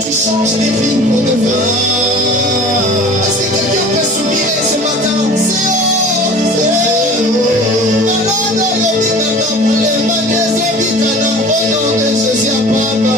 Tu changes les vies pour de vrai. Est-ce que quelqu'un peut souligner ce matin? C'est au nom de Jésus, Papa.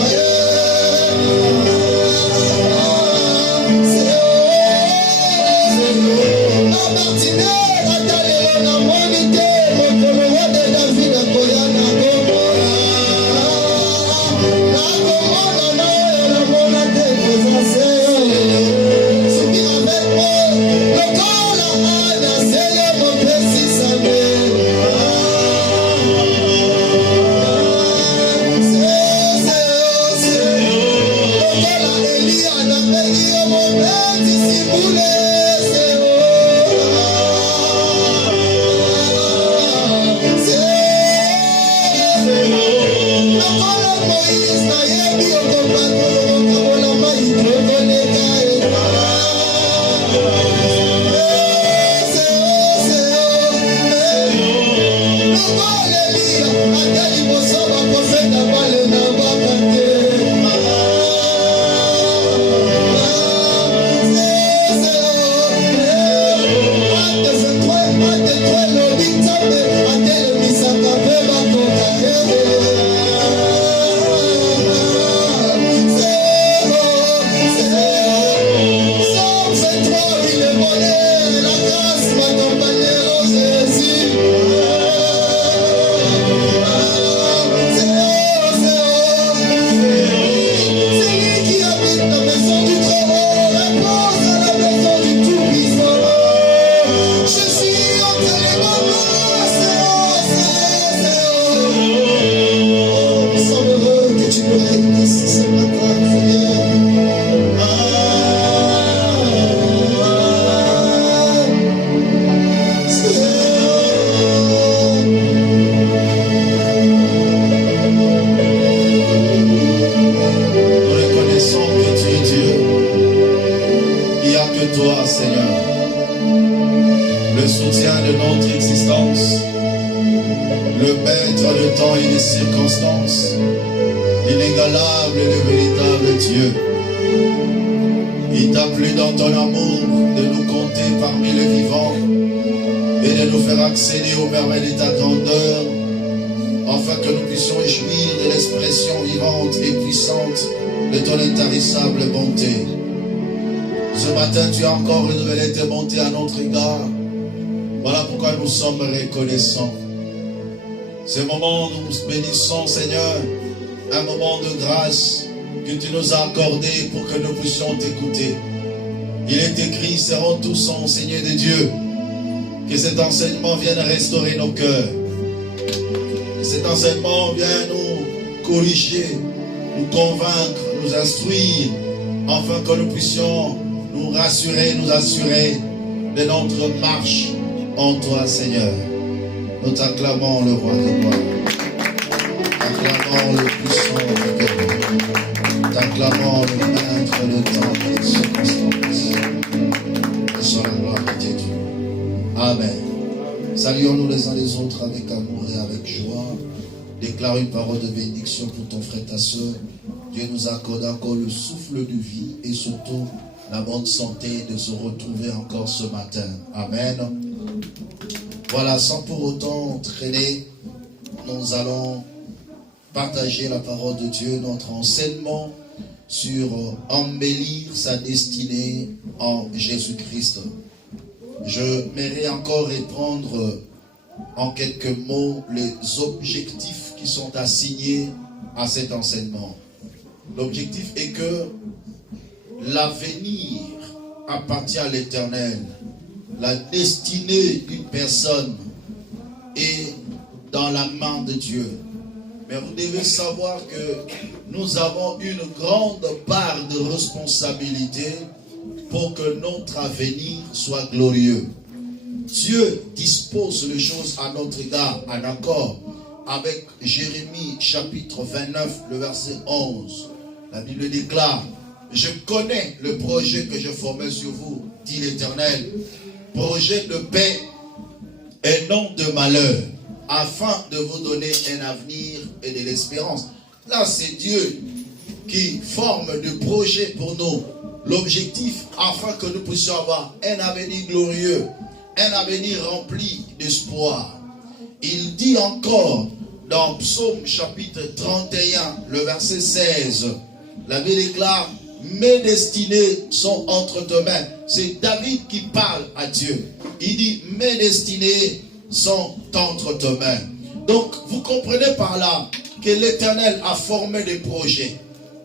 Ce moment où nous bénissons, Seigneur, un moment de grâce que tu nous as accordé pour que nous puissions t'écouter. Il est écrit, seront tous enseignés de Dieu. Que cet enseignement vienne restaurer nos cœurs. Que cet enseignement vienne nous corriger, nous convaincre, nous instruire, afin que nous puissions nous rassurer, nous assurer de notre marche en toi, Seigneur. Nous t'acclamons le roi de gloire. T'acclamons le puissant de guerre. T'acclamons le maître, le temps et les circonstances. Et sur la gloire de Dieu. Amen. Saluons-nous les uns les autres avec amour et avec joie. Déclare une parole de bénédiction pour ton frère, ta soeur. Dieu nous accorde encore le souffle de vie et surtout la bonne santé de se retrouver encore ce matin. Amen. Voilà, sans pour autant traîner, nous allons partager la parole de Dieu, notre enseignement sur embellir sa destinée en Jésus-Christ. Je m'aimerais encore répondre en quelques mots les objectifs qui sont assignés à cet enseignement. L'objectif est que l'avenir appartient à l'Éternel. La destinée d'une personne est dans la main de Dieu. Mais vous devez savoir que nous avons une grande part de responsabilité pour que notre avenir soit glorieux. Dieu dispose les choses à notre égard en accord avec Jérémie chapitre 29, le verset 11. La Bible déclare, « Je connais le projet que je formais sur vous, dit l'Éternel, projet de paix et non de malheur, afin de vous donner un avenir et de l'espérance. » Là, c'est Dieu qui forment des projets pour nous. L'objectif, afin que nous puissions avoir un avenir glorieux, un avenir rempli d'espoir. Il dit encore dans Psaume chapitre 31, le verset 16, la Bible déclare, mes destinées sont entre tes mains. C'est David qui parle à Dieu. Il dit, mes destinées sont entre tes mains. Donc, vous comprenez par là que l'Éternel a formé des projets,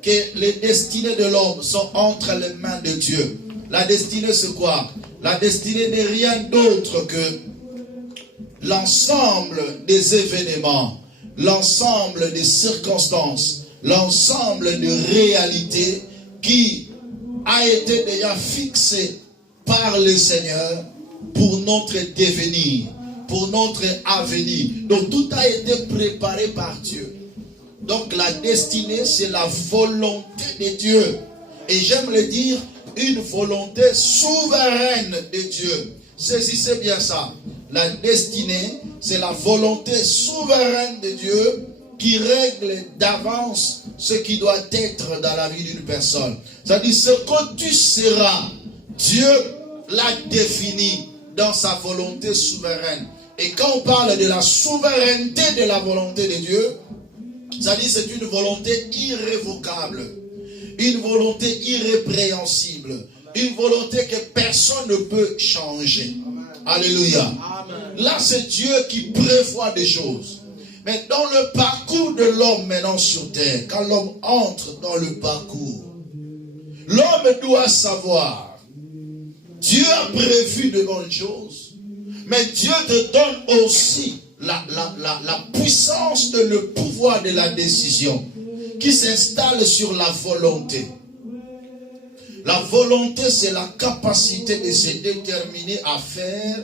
que les destinées de l'homme sont entre les mains de Dieu. La destinée, c'est quoi? La destinée n'est rien d'autre que l'ensemble des événements, l'ensemble des circonstances, l'ensemble de réalités qui a été déjà fixé par le Seigneur pour notre devenir, pour notre avenir. Donc tout a été préparé par Dieu. Donc la destinée, c'est la volonté de Dieu. Et j'aime le dire, une volonté souveraine de Dieu. Saisissez bien ça. La destinée, c'est la volonté souveraine de Dieu qui règle d'avance ce qui doit être dans la vie d'une personne. C'est-à-dire ce que tu seras, Dieu l'a défini dans sa volonté souveraine. Et quand on parle de la souveraineté de la volonté de Dieu, c'est-à-dire c'est une volonté irrévocable, une volonté irrépréhensible, une volonté que personne ne peut changer. Alléluia. Amen. Là, c'est Dieu qui prévoit des choses. Mais dans le parcours de l'homme maintenant sur terre, quand l'homme entre dans le parcours, l'homme doit savoir, Dieu a prévu de bonnes choses, mais Dieu te donne aussi la puissance de le pouvoir de la décision qui s'installe sur la volonté. La volonté, c'est la capacité de se déterminer à faire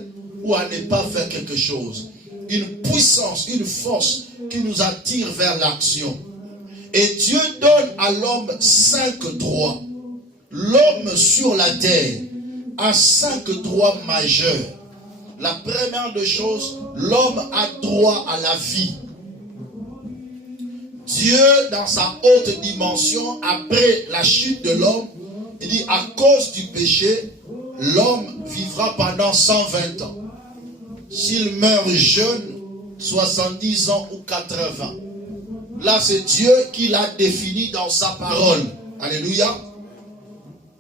ou à ne pas faire quelque chose. Une puissance, une force qui nous attire vers l'action. Et Dieu donne à l'homme 5 droits. L'homme sur la terre a 5 droits majeurs. La première des choses, l'homme a droit à la vie. Dieu, dans sa haute dimension, après la chute de l'homme, il dit, à cause du péché, l'homme vivra pendant 120 ans. S'il meurt jeune, 70 ans ou 80. Là, c'est Dieu qui l'a défini dans sa parole. Alléluia.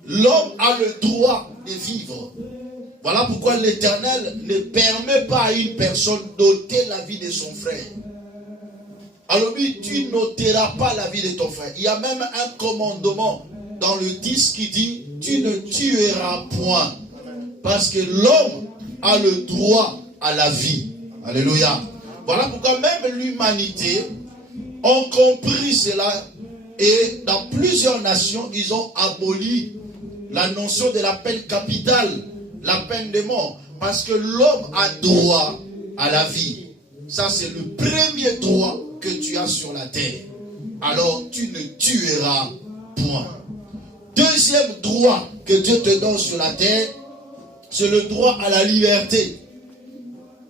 L'homme a le droit de vivre. Voilà pourquoi l'Éternel ne permet pas à une personne d'ôter la vie de son frère. Alors lui, tu n'ôteras pas la vie de ton frère. Il y a même un commandement dans le 10 qui dit, tu ne tueras point. Parce que l'homme a le droit à la vie. Alléluia. Voilà pourquoi même l'humanité ont compris cela. Et dans plusieurs nations, ils ont aboli la notion de la peine capitale, la peine de mort. Parce que l'homme a droit à la vie. Ça, c'est le premier droit que tu as sur la terre. Alors, tu ne tueras point. Deuxième droit que Dieu te donne sur la terre, c'est le droit à la liberté.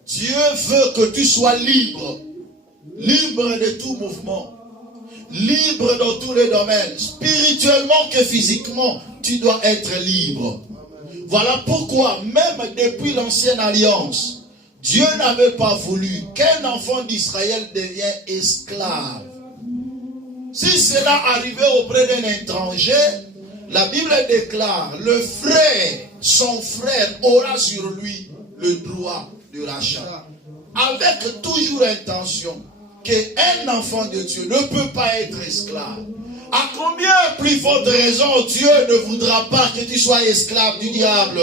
Dieu veut que tu sois libre. Libre de tout mouvement. Libre dans tous les domaines. Spirituellement que physiquement, tu dois être libre. Voilà pourquoi, même depuis l'ancienne alliance, Dieu n'avait pas voulu qu'un enfant d'Israël devienne esclave. Si cela arrivait auprès d'un étranger, la Bible déclare, le frère, son frère aura sur lui le droit de rachat. Avec toujours intention qu'un enfant de Dieu ne peut pas être esclave. À combien plus forte raison Dieu ne voudra pas que tu sois esclave du diable?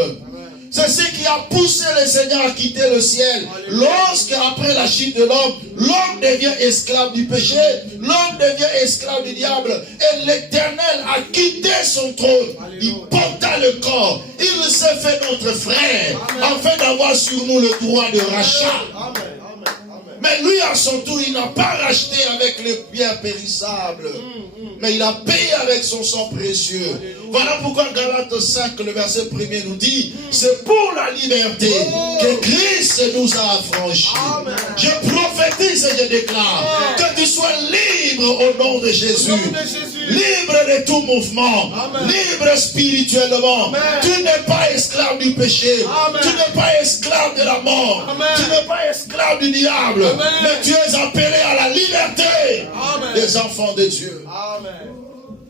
C'est ce qui a poussé le Seigneur à quitter le ciel. Lorsque, après la chute de l'homme, l'homme devient esclave du péché, l'homme devient esclave du diable, et l'Éternel a quitté son trône. Il porta le corps. Il s'est fait notre frère, afin d'avoir sur nous le droit de rachat. Mais lui, à son tour, il n'a pas racheté avec les biens périssables. Mais il a payé avec son sang précieux. Voilà pourquoi Galates 5, le verset 1er nous dit, c'est pour la liberté que Christ nous a affranchis. Je prophétise et je déclare que tu sois libre libre au nom de Jésus. Libre de tout mouvement. Amen. Libre spirituellement. Amen. Tu n'es pas esclave du péché. Amen. Tu n'es pas esclave de la mort. Amen. Tu n'es pas esclave du diable. Amen. Mais tu es appelé à la liberté Amen. des enfants de Dieu. Amen.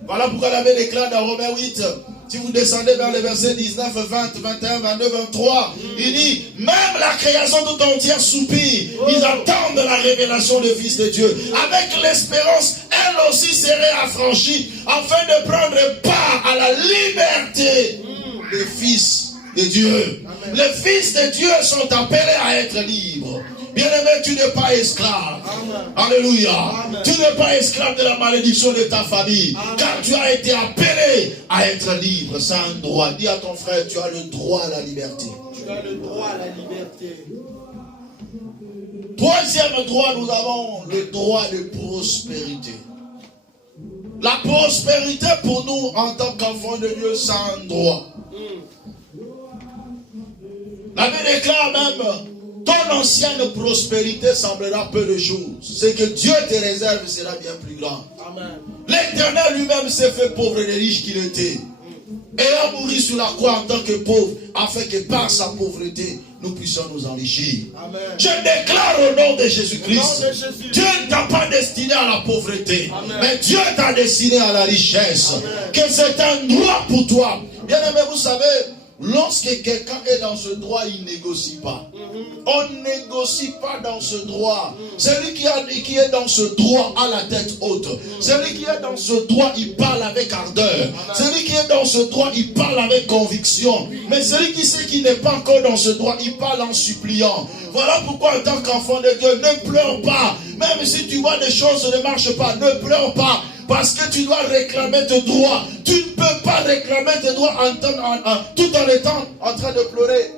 Voilà pourquoi la Bible déclare dans Romains 8, si vous descendez vers les versets 19, 20, 21, 22, 23, il dit, même la création tout entière soupire. Ils attendent la révélation du Fils de Dieu. Avec l'espérance, elle aussi serait affranchie, afin de prendre part à la liberté des fils de Dieu. Amen. Les fils de Dieu sont appelés à être libres. Bien-aimé, tu n'es pas esclave. Amen. Alléluia. Amen. Tu n'es pas esclave de la malédiction de ta famille. Amen. Car tu as été appelé à être libre. C'est un droit. Dis à ton frère, tu as le droit à la liberté. Tu as le droit à la liberté. Troisième droit, nous avons le droit de prospérité. La prospérité pour nous, en tant qu'enfants de Dieu, c'est un droit. La Bible déclare même, ton ancienne prospérité semblera peu de choses. Ce que Dieu te réserve sera bien plus grand. Amen. L'Éternel lui-même s'est fait pauvre et riche qu'il était. Et a mouru sur la croix en tant que pauvre, afin que par sa pauvreté, nous puissions nous enrichir. Amen. Je déclare au nom de Jésus-Christ, Au nom de Jésus. Dieu ne t'a pas destiné à la pauvreté, Amen. mais Dieu t'a destiné à la richesse. Amen. Que c'est un droit pour toi. Bien aimé, vous savez, lorsque quelqu'un est dans ce droit, il ne négocie pas. On ne négocie pas dans ce droit. Celui qui est dans ce droit a la tête haute. Celui qui est dans ce droit, il parle avec ardeur. Celui qui est dans ce droit, il parle avec conviction. Mais celui qui sait qu'il n'est pas encore dans ce droit, il parle en suppliant. Voilà pourquoi en tant qu'enfant de Dieu, ne pleure pas. Même si tu vois des choses ne marchent pas, ne pleure pas. Parce que tu dois réclamer tes droits. Tu ne peux pas réclamer tes droits tout en étant en train de pleurer.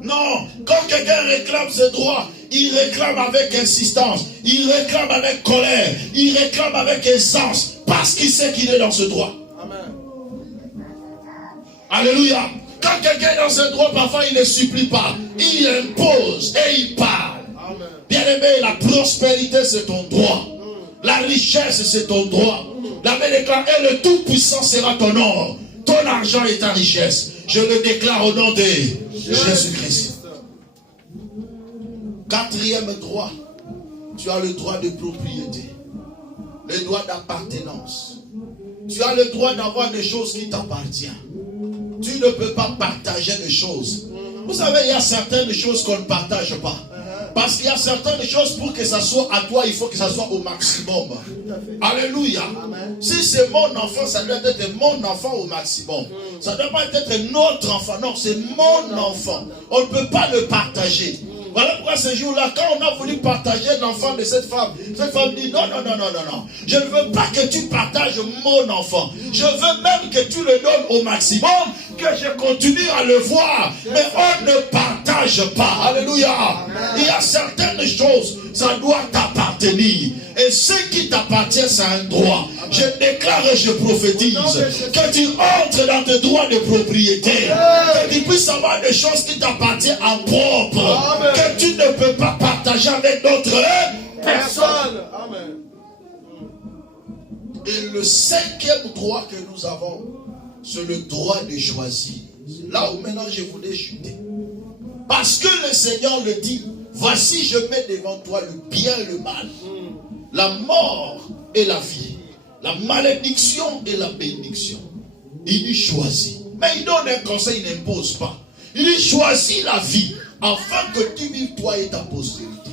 Non, quand quelqu'un réclame ses droits, il réclame avec insistance, il réclame avec colère, il réclame avec aisance, parce qu'il sait qu'il est dans ce droit. Amen. Alléluia. Quand quelqu'un est dans ce droit, parfois il ne supplie pas, il impose et il parle. Amen. Bien-aimé, la prospérité c'est ton droit. La richesse c'est ton droit. La Bible déclare, et le Tout-Puissant sera ton or. Ton argent est ta richesse. Je le déclare au nom de Jésus-Christ. Quatrième droit, tu as le droit de propriété, le droit d'appartenance. Tu as le droit d'avoir des choses qui t'appartiennent. Tu ne peux pas partager des choses. Vous savez, il y a certaines choses qu'on ne partage pas. Parce qu'il y a certaines choses, pour que ça soit à toi, il faut que ça soit au maximum. Alléluia. Amen. Si c'est mon enfant, ça doit être mon enfant au maximum. Ça ne doit pas être notre enfant. Non, c'est mon enfant. On ne peut pas le partager. Voilà pourquoi ce jour-là, quand on a voulu partager l'enfant de cette femme dit non. Je ne veux pas que tu partages mon enfant. Je veux même que tu le donnes au maximum, que je continue à le voir. Mais on ne partage pas. Alléluia. Il y a certaines choses, ça doit t'appartenir. Et ce qui t'appartient, c'est un droit. Je déclare et je prophétise que tu entres dans tes droits de propriété. Que tu puisses avoir des choses qui t'appartiennent en propre. Que tu ne peux pas partager avec d'autres personnes. Amen. Et le cinquième droit que nous avons, c'est le droit de choisir. Là où maintenant je voulais chuter. Parce que le Seigneur le dit, voici je mets devant toi le bien et le mal, la mort et la vie, la malédiction et la bénédiction. Il dit choisis. Mais il donne un conseil, il n'impose pas. Il dit choisis la vie, afin que tu vives toi et ta postérité.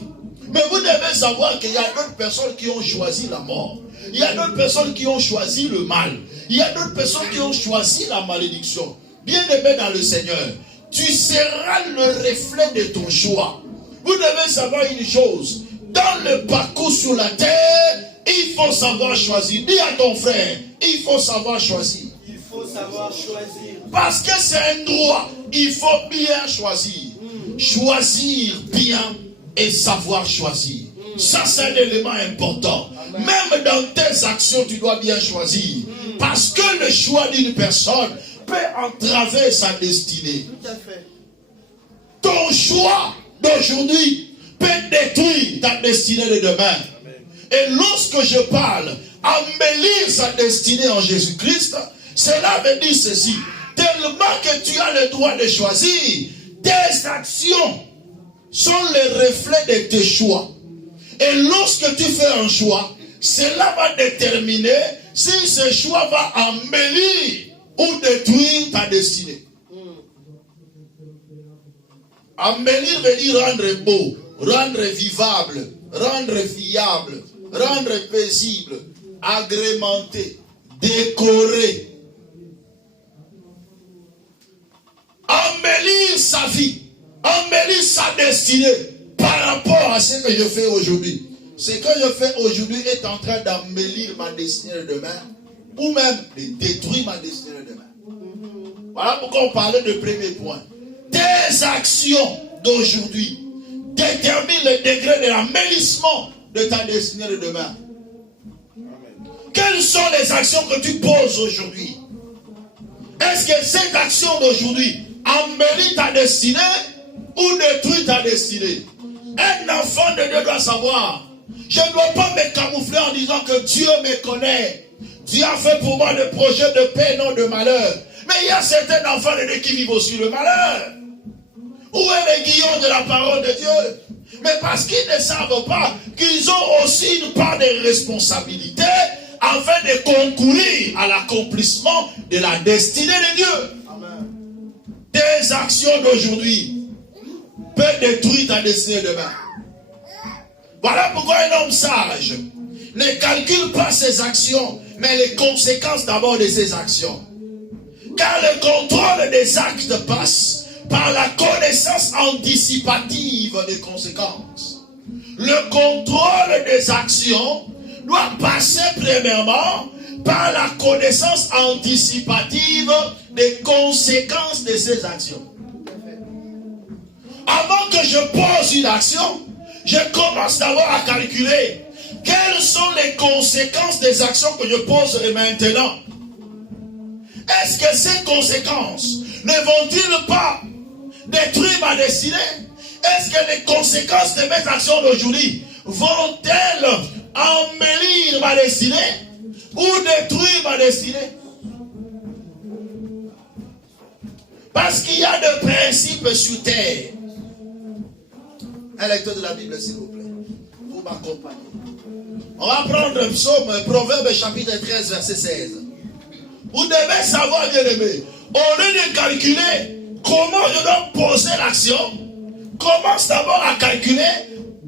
Mais vous devez savoir qu'il y a d'autres personnes qui ont choisi la mort. Il y a d'autres personnes qui ont choisi le mal. Il y a d'autres personnes qui ont choisi la malédiction. Bien-aimé dans le Seigneur, tu seras le reflet de ton choix. Vous devez savoir une chose. Dans le parcours sur la terre, il faut savoir choisir. Dis à ton frère, il faut savoir choisir. Il faut savoir choisir. Parce que c'est un droit. Il faut bien choisir. Choisir bien et savoir choisir. Ça, c'est un élément important. Amen. Même dans tes actions, tu dois bien choisir. Parce que le choix d'une personne peut entraver sa destinée. Tout à fait. Ton choix d'aujourd'hui peut détruire ta destinée de demain. Et lorsque je parle, embellir sa destinée en Jésus-Christ, cela veut dire ceci. Tellement que tu as le droit de choisir, tes actions sont les reflets de tes choix. Et lorsque tu fais un choix, cela va déterminer si ce choix va embellir ou détruire ta destinée. Embellir veut dire rendre beau, rendre vivable, rendre fiable, rendre paisible, agrémenter, décorer. Embellir sa vie, embellir sa destinée par rapport à ce que je fais aujourd'hui. Ce que je fais aujourd'hui est en train d'embellir ma destinée de demain ou même de détruire ma destinée de demain. Voilà pourquoi on parlait de premier point. Tes actions d'aujourd'hui déterminent le degré de l'embellissement de ta destinée de demain. Quelles sont les actions que tu poses aujourd'hui? Est-ce que cette action d'aujourd'hui embellit ta destinée ou détruit ta destinée? Un enfant de Dieu doit savoir, je ne dois pas me camoufler en disant que Dieu me connaît. Dieu a fait pour moi des projets de paix, non de malheur. Mais il y a certains enfants de Dieu qui vivent aussi le malheur. Où est l'aiguillon de la parole de Dieu? Mais parce qu'ils ne savent pas qu'ils ont aussi une part de responsabilité afin de concourir à l'accomplissement de la destinée de Dieu. Amen. Tes actions d'aujourd'hui peuvent détruire ta destinée demain. Voilà pourquoi un homme sage ne calcule pas ses actions, mais les conséquences d'abord de ses actions. Car le contrôle des actes passe par la connaissance anticipative des conséquences. Le contrôle des actions doit passer premièrement par la connaissance anticipative des conséquences de ces actions. Avant que je pose une action, je commence d'abord à calculer quelles sont les conséquences des actions que je poserai maintenant. Est-ce que ces conséquences ne vont-ils pas détruire ma destinée? Est-ce que les conséquences de mes actions d'aujourd'hui vont-elles embellir ma destinée ou détruire ma destinée? Parce qu'il y a des principes sur terre. Un lecteur de la Bible, s'il vous plaît. Vous m'accompagnez. On va prendre le psaume, Proverbe chapitre 13, verset 16. Vous devez savoir, bien aimé, au lieu de calculer comment je dois poser l'action, commence d'abord à calculer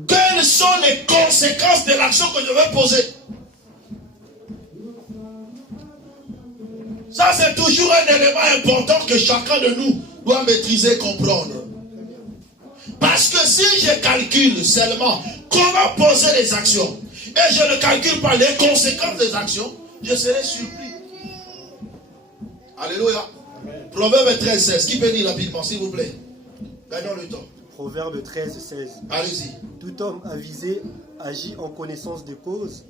quelles sont les conséquences de l'action que je vais poser. Ça, c'est toujours un élément important que chacun de nous doit maîtriser et comprendre. Parce que si je calcule seulement comment poser les actions et je ne calcule pas les conséquences des actions, je serai surpris. Alléluia. Amen. Proverbe 13, 16. Qui peut dire rapidement, s'il vous plaît? Gagnons le temps. Proverbe 13, 16. Allez-y. Tout homme avisé agit en connaissance de cause,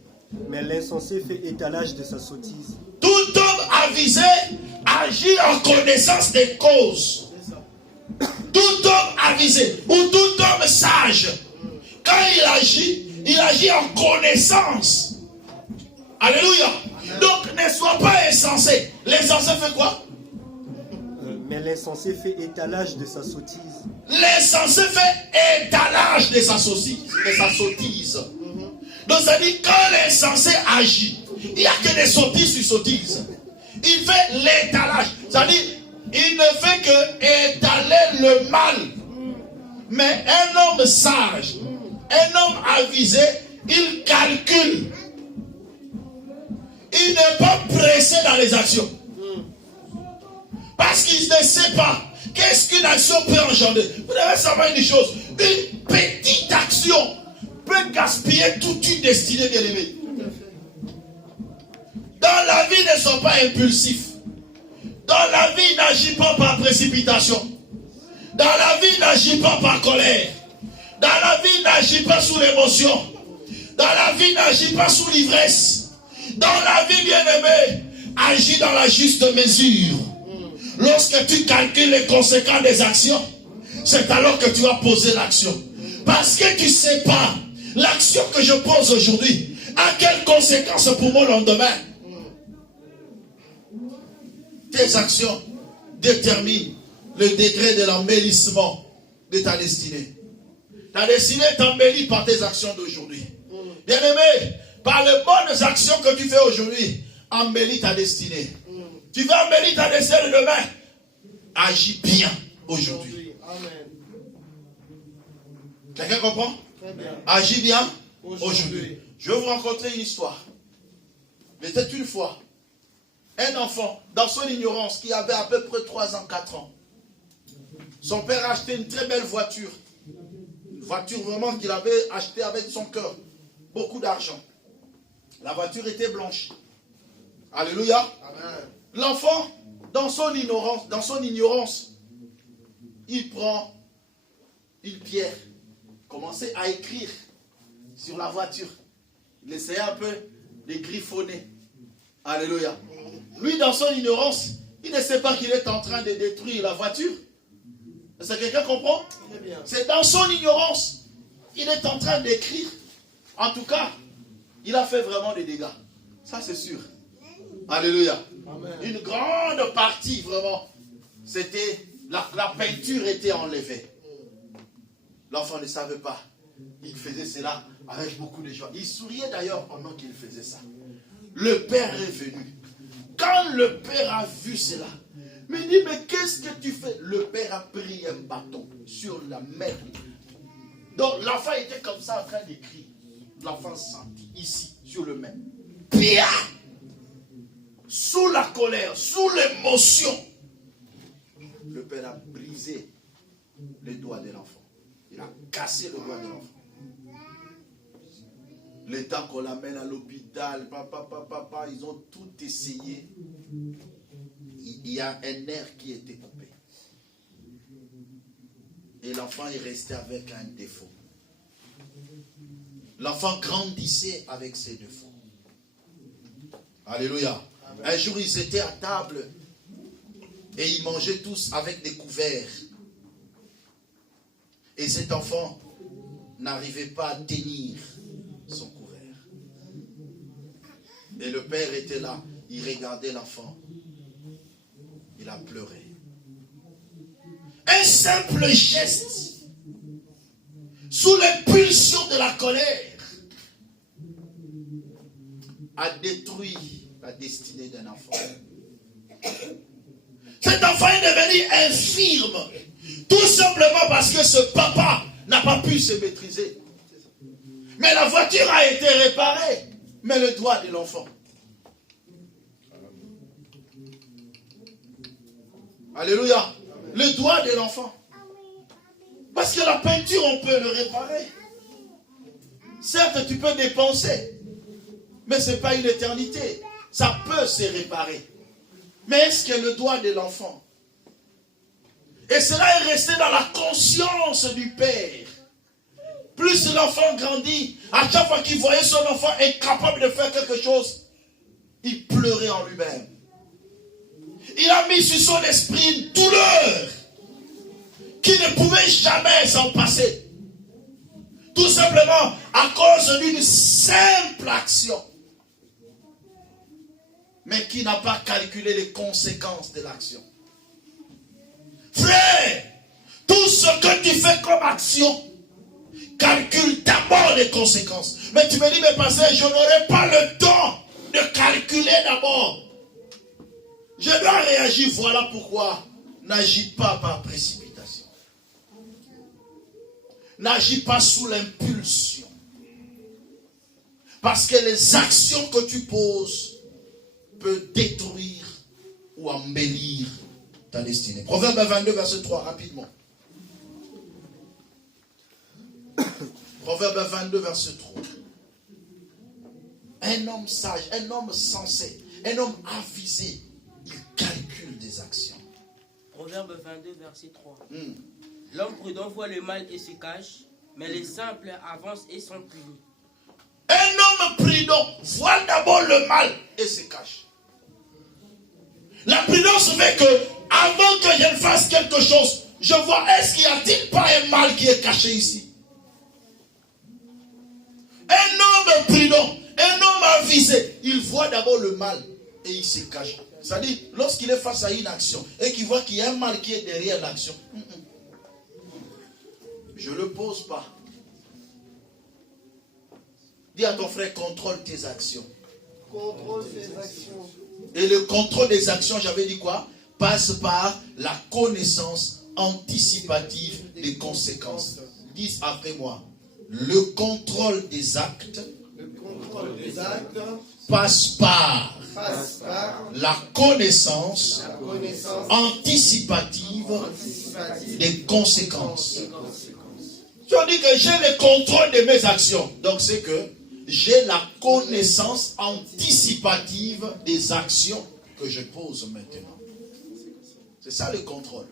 mais l'insensé fait étalage de sa sottise. Tout homme avisé agit en connaissance des causes. Tout homme avisé ou tout homme sage, quand il agit en connaissance. Alléluia. Donc ne sois pas insensé. L'insensé fait quoi? Mais l'insensé fait étalage de sa sottise. L'insensé fait étalage de sa sottise. Donc ça dit quand l'insensé agit, il n'y a que des sottises sur sottises. Il fait l'étalage. Ça dit il ne fait que étaler le mal. Mais un homme sage, un homme avisé, il calcule. Il n'est pas pressé dans les actions. Parce qu'il ne sait pas qu'est-ce qu'une action peut engendrer. Vous devez savoir une chose. Une petite action peut gaspiller toute une destinée bien aimée. Dans la vie, ne sois pas impulsif. Dans la vie, n'agis pas par précipitation. Dans la vie, n'agis pas par colère. Dans la vie, n'agis pas sous l'émotion. Dans la vie, n'agis pas sous l'ivresse. Dans la vie, bien-aimé, agis dans la juste mesure. Lorsque tu calcules les conséquences des actions, c'est alors que tu vas poser l'action. Parce que tu ne sais pas, l'action que je pose aujourd'hui, a quelles conséquences pour mon lendemain? Tes actions déterminent le degré de l'embellissement de ta destinée. Ta destinée est embellie par tes actions d'aujourd'hui. Bien-aimé, par les bonnes actions que tu fais aujourd'hui, embellis ta destinée. Tu veux embellir ta destinée de demain? Agis bien aujourd'hui. Quelqu'un comprend? Agis bien aujourd'hui. Je vais vous raconter une histoire. Mais c'était une fois, un enfant, dans son ignorance, qui avait à peu près 3 ans, 4 ans, son père a acheté une très belle voiture. Une voiture vraiment qu'il avait achetée avec son cœur. Beaucoup d'argent. La voiture était blanche. Alléluia. Amen. L'enfant, dans son ignorance, il prend une pierre, commençait à écrire sur la voiture. Il essayait un peu de griffonner. Alléluia. Lui, dans son ignorance, il ne sait pas qu'il est en train de détruire la voiture. Est-ce que quelqu'un comprend? C'est dans son ignorance. Il est en train d'écrire. En tout cas, il a fait vraiment des dégâts. Ça, c'est sûr. Alléluia. Amen. Une grande partie, vraiment, c'était, la peinture était enlevée. L'enfant ne savait pas. Il faisait cela avec beaucoup de joie. Il souriait d'ailleurs pendant qu'il faisait ça. Le père est venu. Quand le père a vu cela, il dit, mais qu'est-ce que tu fais? Le père a pris un bâton sur la main. Donc l'enfant était comme ça en train d'écrire. L'enfant sentit ici, sur le main. Pia! Sous la colère, sous l'émotion, le père a brisé les doigts de l'enfant. Il a cassé le doigt de l'enfant. Le temps qu'on l'amène à l'hôpital, papa, ils ont tout essayé. Il y a un nerf qui était coupé. Et l'enfant est resté avec un défaut. L'enfant grandissait avec ses défauts. Alléluia. Amen. Un jour, ils étaient à table et ils mangeaient tous avec des couverts. Et cet enfant n'arrivait pas à tenir son couvert. Et le père était là, il regardait l'enfant. Il a pleuré. Un simple geste, sous l'impulsion de la colère, a détruit la destinée d'un enfant. Cet enfant est devenu infirme, tout simplement parce que ce papa n'a pas pu se maîtriser. Mais la voiture a été réparée, mais le doigt de l'enfant. Alléluia. Le doigt de l'enfant. Parce que la peinture, on peut le réparer. Certes, tu peux dépenser, mais ce n'est pas une éternité. Ça peut se réparer. Mais est-ce que le doigt de l'enfant? Et cela est resté dans la conscience du père. Plus l'enfant grandit, à chaque fois qu'il voyait son enfant incapable de faire quelque chose, il pleurait en lui-même. Il a mis sur son esprit une douleur qui ne pouvait jamais s'en passer. Tout simplement à cause d'une simple action. Mais qui n'a pas calculé les conséquences de l'action. Frère, tout ce que tu fais comme action, calcule d'abord les conséquences. Mais tu me dis, mais pasteur, je n'aurai pas le temps de calculer d'abord. Je dois réagir, voilà pourquoi. N'agis pas par précipitation. N'agis pas sous l'impulsion. Parce que les actions que tu poses peuvent détruire ou embellir ta destinée. Proverbe 22, verset 3, rapidement. Proverbe 22, verset 3. Un homme sage, un homme sensé, un homme avisé, il calcule des actions. Proverbe 22, verset 3. L'homme prudent voit le mal et se cache, mais les simples avancent et sont punis. Un homme prudent voit d'abord le mal et se cache. La prudence fait que, avant que je ne fasse quelque chose, je vois, est-ce qu'il y a-t-il pas un mal qui est caché ici? Un homme prudent Un homme avisé, il voit d'abord le mal et il se cache. C'est-à-dire, lorsqu'il est face à une action et qu'il voit qu'il y a un mal qui est derrière l'action, je ne le pose pas. Dis à ton frère, contrôle tes actions. Contrôle tes actions. Et le contrôle des actions, j'avais dit quoi? Passe par la connaissance anticipative des conséquences. Dis après moi. Le contrôle des actes, passe par la connaissance anticipative des conséquences. Tu as dit que j'ai le contrôle de mes actions. Donc c'est que j'ai la connaissance anticipative des actions que je pose maintenant. C'est ça le contrôle.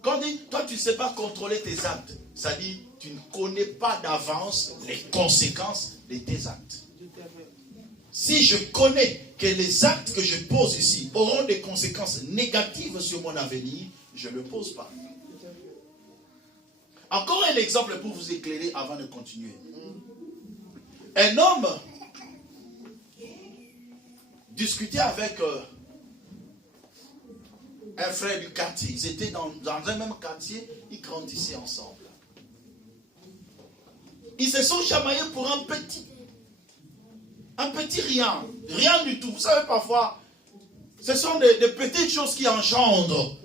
Quand on dit, toi tu ne sais pas contrôler tes actes, ça dit, tu ne connais pas d'avance les conséquences de tes actes. Si je connais que les actes que je pose ici auront des conséquences négatives sur mon avenir, je ne le pose pas. Encore un exemple pour vous éclairer avant de continuer. Un homme discutait avec un frère du quartier. Ils étaient dans un même quartier, ils grandissaient ensemble. Ils se sont chamaillés pour un petit rien du tout. Vous savez, parfois, ce sont des petites choses qui engendrent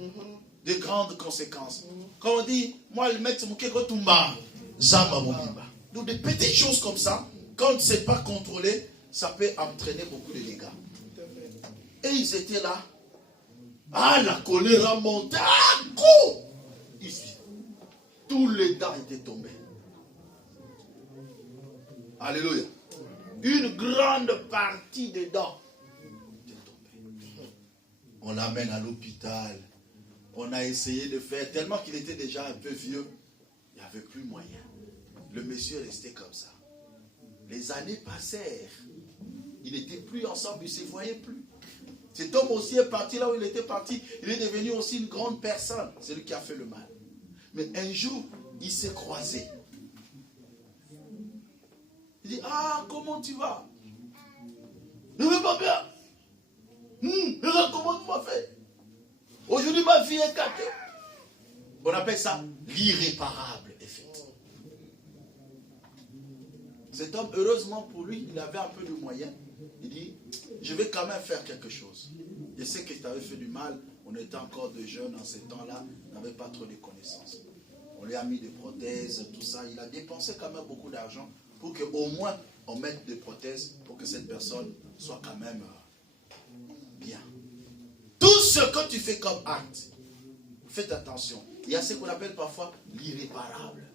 de grandes conséquences. Quand on dit, moi, le maître Moukeko Tumba, Zamba Moulimba. Donc, des petites choses comme ça, quand ce n'est pas contrôlé, ça peut entraîner beaucoup de dégâts. Et ils étaient là. Ah, la colère a monté. Ah, coup! Ici. Tous les dents étaient tombés. Alléluia. Une grande partie des dents étaient tombées. On l'amène à l'hôpital. On a essayé de faire, tellement qu'il était déjà un peu vieux, il n'y avait plus moyen. Le monsieur est resté comme ça. Les années passèrent. Ils n'étaient plus ensemble, ils ne se voyaient plus. Cet homme aussi est parti là où il était parti. Il est devenu aussi une grande personne. C'est lui qui a fait le mal. Mais un jour, il s'est croisé. Il dit, ah, comment tu vas? Je ne vais pas bien. Regarde comment tu m'as fait. Aujourd'hui, ma vie est gâtée. On appelle ça l'irréparable effet. Cet homme, heureusement pour lui, il avait un peu de moyens. Il dit, je vais quand même faire quelque chose. Je sais que tu avais fait du mal. On était encore de jeunes en ces temps-là. On n'avait pas trop de connaissances. On lui a mis des prothèses, tout ça. Il a dépensé quand même beaucoup d'argent pour qu'au moins on mette des prothèses pour que cette personne soit quand même bien. Tout ce que tu fais comme acte, faites attention. Il y a ce qu'on appelle parfois l'irréparable.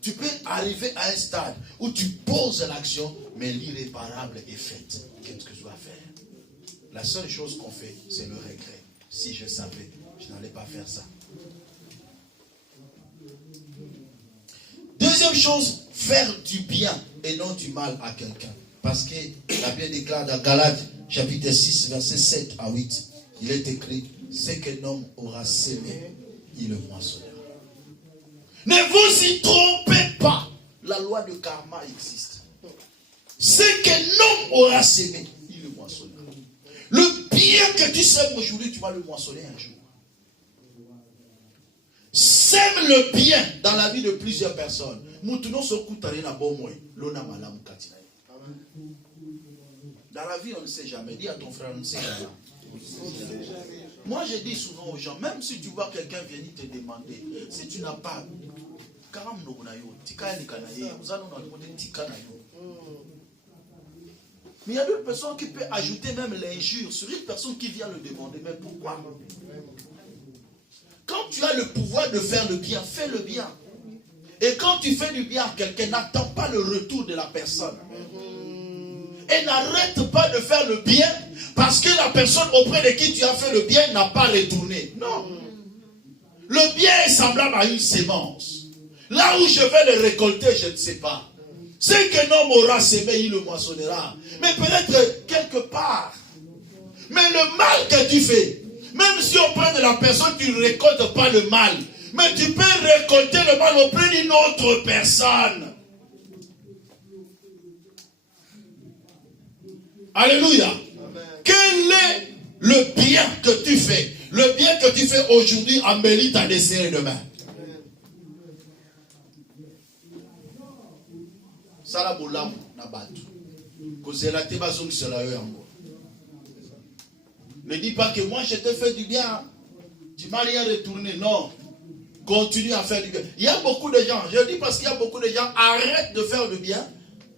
Tu peux arriver à un stade où tu poses l'action, mais l'irréparable est fait. Qu'est-ce que je dois faire? La seule chose qu'on fait, c'est le regret. Si je savais, je n'allais pas faire ça. Deuxième chose, faire du bien et non du mal à quelqu'un. Parce que la Bible déclare dans Galates, chapitre 6, versets 7 à 8, il est écrit, ce qu'un homme aura sémé, il le moissonnera. Ne vous y trompez pas. La loi de karma existe. Ce qu'un homme aura sémé, il le moissonnera. Le bien que tu sèmes aujourd'hui, tu vas le moissonner un jour. Sème le bien dans la vie de plusieurs personnes. Dans la vie, on ne sait jamais. Dis à ton frère, on ne sait jamais. Moi, je dis souvent aux gens, même si tu vois quelqu'un venir te demander, si tu n'as pas, mais il y a d'autres personnes qui peuvent ajouter même l'injure sur une personne qui vient le demander. Mais pourquoi? Quand tu as le pouvoir de faire le bien, fais le bien. Et quand tu fais du bien à quelqu'un, n'attends pas le retour de la personne. Et n'arrête pas de faire le bien parce que la personne auprès de qui tu as fait le bien n'a pas retourné. Non. Le bien est semblable à une sémence. Là où je vais le récolter, je ne sais pas. Ce qu'un homme aura sémé, il le moissonnera. Mais peut-être quelque part. Mais le mal que tu fais, même si auprès de la personne, tu ne récoltes pas le mal, mais tu peux récolter le mal auprès d'une autre personne. Alléluia. Quel est le bien que tu fais? Le bien que tu fais aujourd'hui embellit ta destinée demain. Sala bolam na batu. Kozela te bazong sela yo yango. Ne dis pas que moi je te fais du bien. Tu m'as rien retourné. Non. Continue à faire du bien. Il y a beaucoup de gens, je dis parce qu'il y a beaucoup de gens, arrêtent de faire du bien.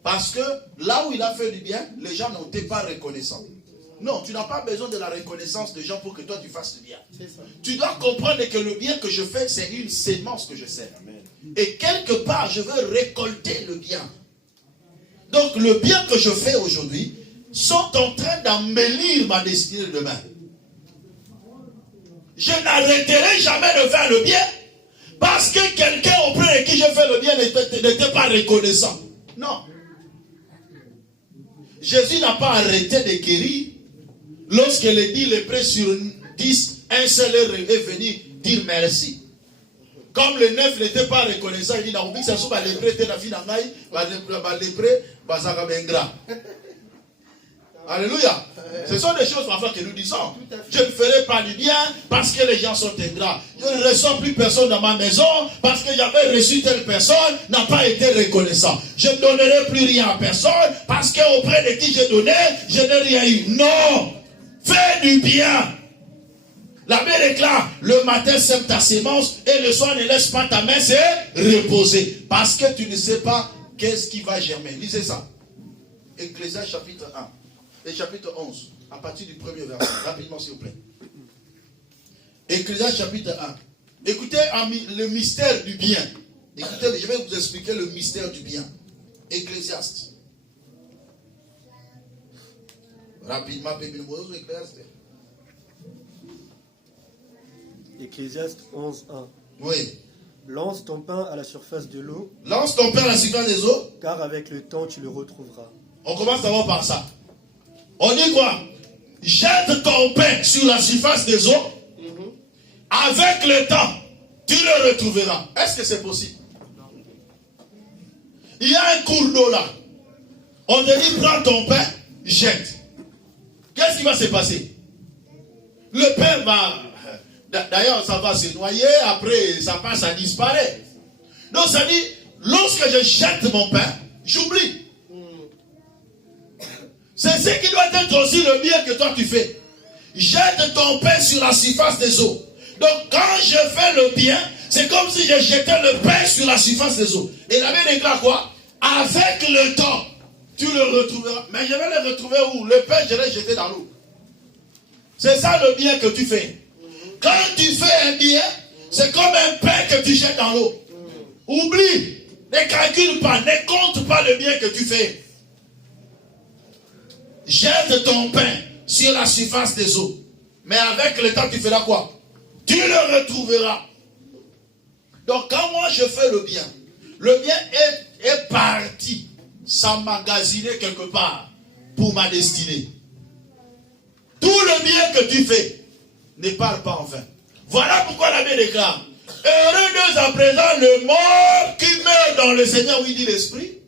Parce que là où il a fait du bien, les gens n'ont été pas reconnaissants. Non, tu n'as pas besoin de la reconnaissance des gens pour que toi tu fasses du bien. Tu dois comprendre que le bien que je fais, c'est une sémence que je sème. Et quelque part, je veux récolter le bien. Donc le bien que je fais aujourd'hui sont en train d'embellir ma destinée de demain. Je n'arrêterai jamais de faire le bien parce que quelqu'un auprès de qui je fais le bien n'était pas reconnaissant. Non. Jésus n'a pas arrêté de guérir lorsque les 10 lépreux sur 10, un seul est venu dire merci. Comme les 9 n'étaient pas reconnaissants, il dit « ça soit les lépreux, Alléluia. Ce sont des choses parfois que nous disons. Je ne ferai pas du bien parce que les gens sont ingrats. Je ne reçois plus personne dans ma maison parce que j'avais reçu telle personne, n'a pas été reconnaissant. Je ne donnerai plus rien à personne parce qu'auprès de qui j'ai donné, je n'ai rien eu. Non. Fais du bien. La Bible déclare, le matin sème ta sémence et le soir ne laisse pas ta main se reposer. Parce que tu ne sais pas qu'est-ce qui va germer. Lisez ça. Ecclésiaste chapitre 1. Et chapitre 11, à partir du premier verset, rapidement s'il vous plaît. Ecclésiaste chapitre 1. Écoutez le mystère du bien. Écoutez, je vais vous expliquer le mystère du bien. Ecclésiaste. Rapidement, Ecclésiaste 11, 1. Oui. Lance ton pain à la surface de l'eau. Lance ton pain à la surface des eaux. Car avec le temps, tu le retrouveras. On commence d'abord par ça. On dit quoi? Jette ton pain sur la surface des eaux. Avec le temps, tu le retrouveras. Est-ce que c'est possible? Il y a un cours d'eau là. On te dit prends ton pain, jette. Qu'est-ce qui va se passer? Le pain va... D'ailleurs, ça va se noyer. Après, ça passe, ça disparaît. Donc ça dit, lorsque je jette mon pain, j'oublie. C'est ce qui doit être aussi le bien que toi tu fais. Jette ton pain sur la surface des eaux. Donc quand je fais le bien, c'est comme si je jetais le pain sur la surface des eaux. Et la Bible déclare quoi? Avec le temps, tu le retrouveras. Mais je vais le retrouver où? Le pain, je l'ai jeté dans l'eau. C'est ça le bien que tu fais. Quand tu fais un bien, c'est comme un pain que tu jettes dans l'eau. Oublie, ne calcule pas, ne compte pas le bien que tu fais. Jette ton pain sur la surface des eaux. Mais avec le temps, tu feras quoi? Tu le retrouveras. Donc, quand moi je fais le bien est parti, s'emmagasiner quelque part pour ma destinée. Tout le bien que tu fais, ne parle pas en vain. Voilà pourquoi la Bible déclare: heureux d'eux à présent le mort qui meurt dans le Seigneur, oui, dit l'Esprit,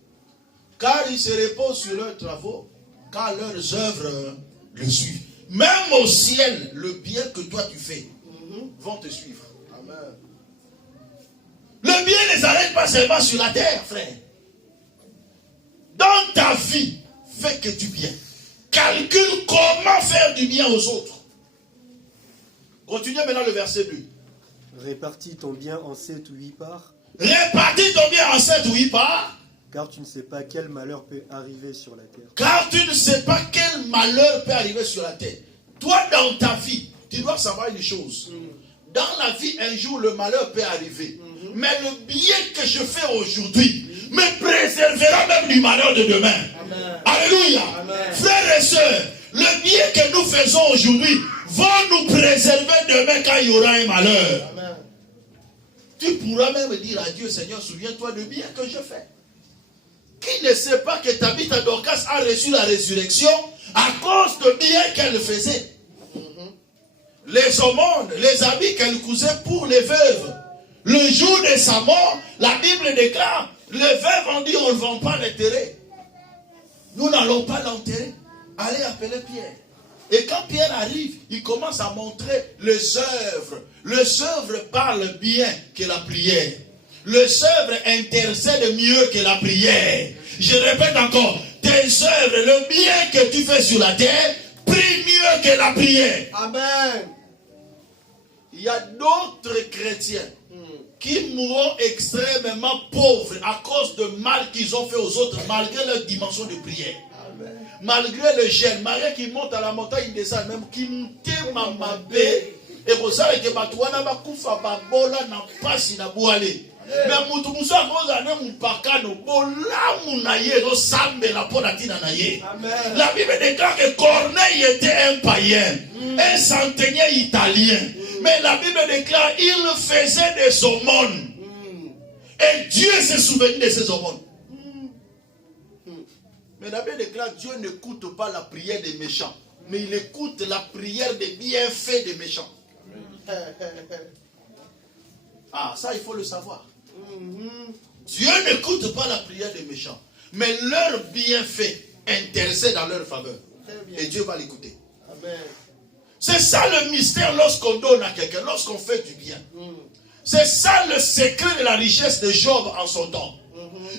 car ils se reposent sur leurs travaux, car leurs œuvres le suivent. Même au ciel, le bien que toi tu fais vont te suivre. Amen. Le bien ne s'arrête pas seulement sur la terre, frère. Dans ta vie, fais que du bien. Calcule comment faire du bien aux autres. Continuez maintenant le verset 2. Répartis ton bien en 7 ou 8 parts. Répartis ton bien en 7 ou 8 parts. Car tu ne sais pas quel malheur peut arriver sur la terre. Car tu ne sais pas quel malheur peut arriver sur la terre. Toi, dans ta vie, tu dois savoir une chose. Dans la vie, un jour, le malheur peut arriver. Mais le bien que je fais aujourd'hui me préservera même du malheur de demain. Amen. Alléluia. Amen. Frères et sœurs, le bien que nous faisons aujourd'hui va nous préserver demain quand il y aura un malheur. Amen. Tu pourras même dire à Dieu: Seigneur, souviens-toi du bien que je fais. Qui ne sait pas que Tabitha Dorcas a reçu la résurrection à cause de bien qu'elle faisait? Les aumônes, les habits qu'elle cousait pour les veuves. Le jour de sa mort, la Bible déclare: les veuves ont dit: on ne va pas l'enterrer. Nous n'allons pas l'enterrer. allez appeler Pierre. Et quand Pierre arrive, il commence à montrer les œuvres. Les œuvres parlent bien que la prière. Les œuvres intercèdent mieux que la prière. Je répète encore, tes œuvres, le bien que tu fais sur la terre, prie mieux que la prière. Amen. Il y a d'autres chrétiens qui mourront extrêmement pauvres à cause de mal qu'ils ont fait aux autres, malgré leur dimension de prière. Amen. Malgré le gène, malgré qu'ils montent à la montagne, ils descendent même, qui montent ma mabé. Et pour ça, que Batouana va koufa babola na pasi na boale. Mais mutu musa koza ne mpaka no bola munaye no sambe la pona tina naye. La Bible déclare que Corneille était un païen, un centenier italien. Mais la Bible déclare il faisait des aumônes. Et Dieu s'est souvenu de ces aumônes. Mais la Bible déclare Dieu n'écoute pas la prière des méchants, mais il écoute la prière des bienfaits des méchants. Ah, ça il faut le savoir. Dieu n'écoute pas la prière des méchants, mais leurs bienfaits intercèdent dans leur faveur. Et Dieu va l'écouter. C'est ça le mystère lorsqu'on donne à quelqu'un, lorsqu'on fait du bien. C'est ça le secret de la richesse de Job en son temps.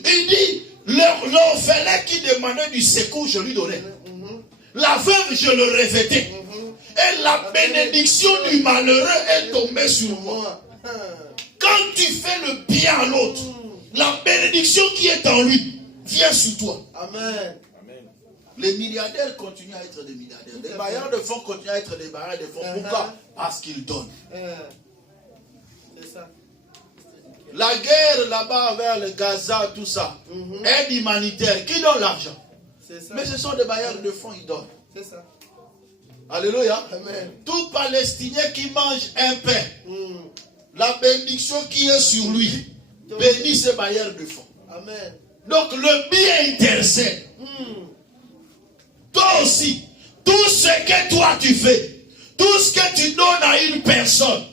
Il dit, l'orphelin qui demandait du secours, je lui donnais. La veuve, je le revêtais. Et la bénédiction du malheureux est tombée sur moi. Quand tu fais le bien à l'autre, la bénédiction qui est en lui vient sur toi. Amen. Les milliardaires continuent à être des milliardaires. Les bailleurs de fonds continuent à être des bailleurs de fonds. Pourquoi? Parce qu'ils donnent. C'est ça. La guerre là-bas vers le Gaza, tout ça, aide humanitaire, qui donne l'argent? Mais ce sont des bailleurs de fonds, ils donnent. C'est ça. Alléluia. Amen. Tout Palestinien qui mange un pain, la bénédiction qui est sur lui, bénit ces bailleurs de fonds. Amen. Donc le bien intercède. Toi aussi, tout ce que toi tu fais, tout ce que tu donnes à une personne,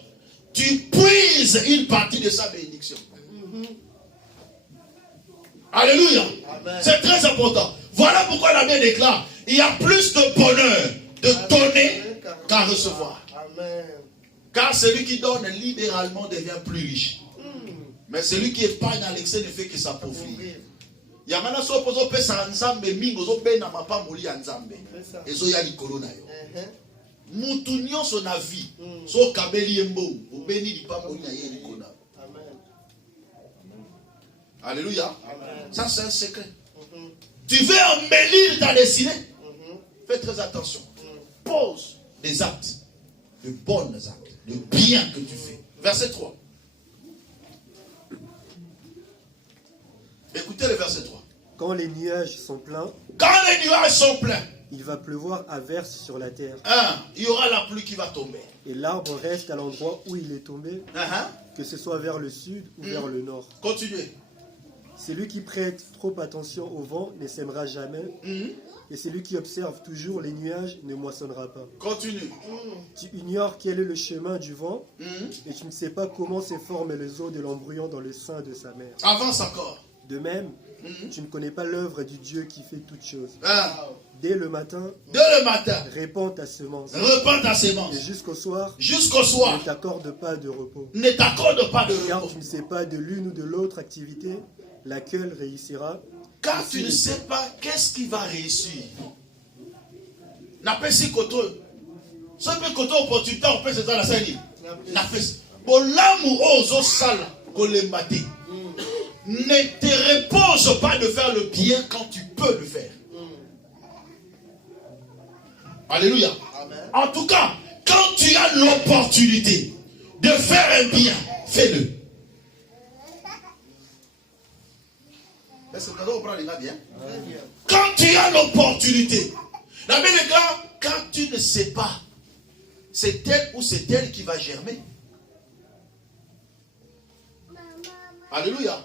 tu puises une partie de sa bénédiction. Alléluia. C'est très important. Voilà pourquoi la Bible déclare, il y a plus de bonheur de donner qu'à recevoir. Amen. Car celui qui donne libéralement devient plus riche. Mais celui qui épargne à l'excès ne fait que s'appauvrir. Yamana so pozo pesa nzambe mingo zo be na mapa moli ya nzambe. Ezo ya likolo na yo. Mutu nyonso na vie so kabeli embo obeni lipa moli na ye likona. Amen. Alléluia. Ça c'est un secret. Tu veux embellir ta destinée? Fais très attention. Pose des actes, de bons actes, de bien que tu fais. Verset 3. Écoutez le verset 3. Quand les nuages sont pleins, il va pleuvoir à verse sur la terre. Il y aura la pluie qui va tomber. Et l'arbre reste à l'endroit où il est tombé, que ce soit vers le sud ou vers le nord. Continuez. Celui qui prête trop attention au vent ne sèmera jamais, et celui qui observe toujours les nuages ne moissonnera pas. Continue. Tu ignores quel est le chemin du vent, et tu ne sais pas comment se forment les eaux de l'embryon dans le sein de sa mère. Avance encore. De même, tu ne connais pas l'œuvre du Dieu qui fait toutes choses. Dès le matin, répands ta semence. Et jusqu'au soir, ne t'accorde pas de repos. Car tu ne sais pas de l'une ou de l'autre activité laquelle réussira. Car tu ne sais pas qu'est-ce qui va réussir. N'appelle-si koto. Ce que koto opportunité on peut se faire la salle. N'appelle-si. Bolamu ozo sala kolembate. Ne te repose pas de faire le bien quand tu peux le faire. Alléluia. Amen. En tout cas, quand tu as l'opportunité de faire un bien, fais-le. Est-ce que vous comprenez bien? Quand tu as l'opportunité, la Bible dit quand tu ne sais pas, c'est tel ou c'est tel qui va germer. Alléluia.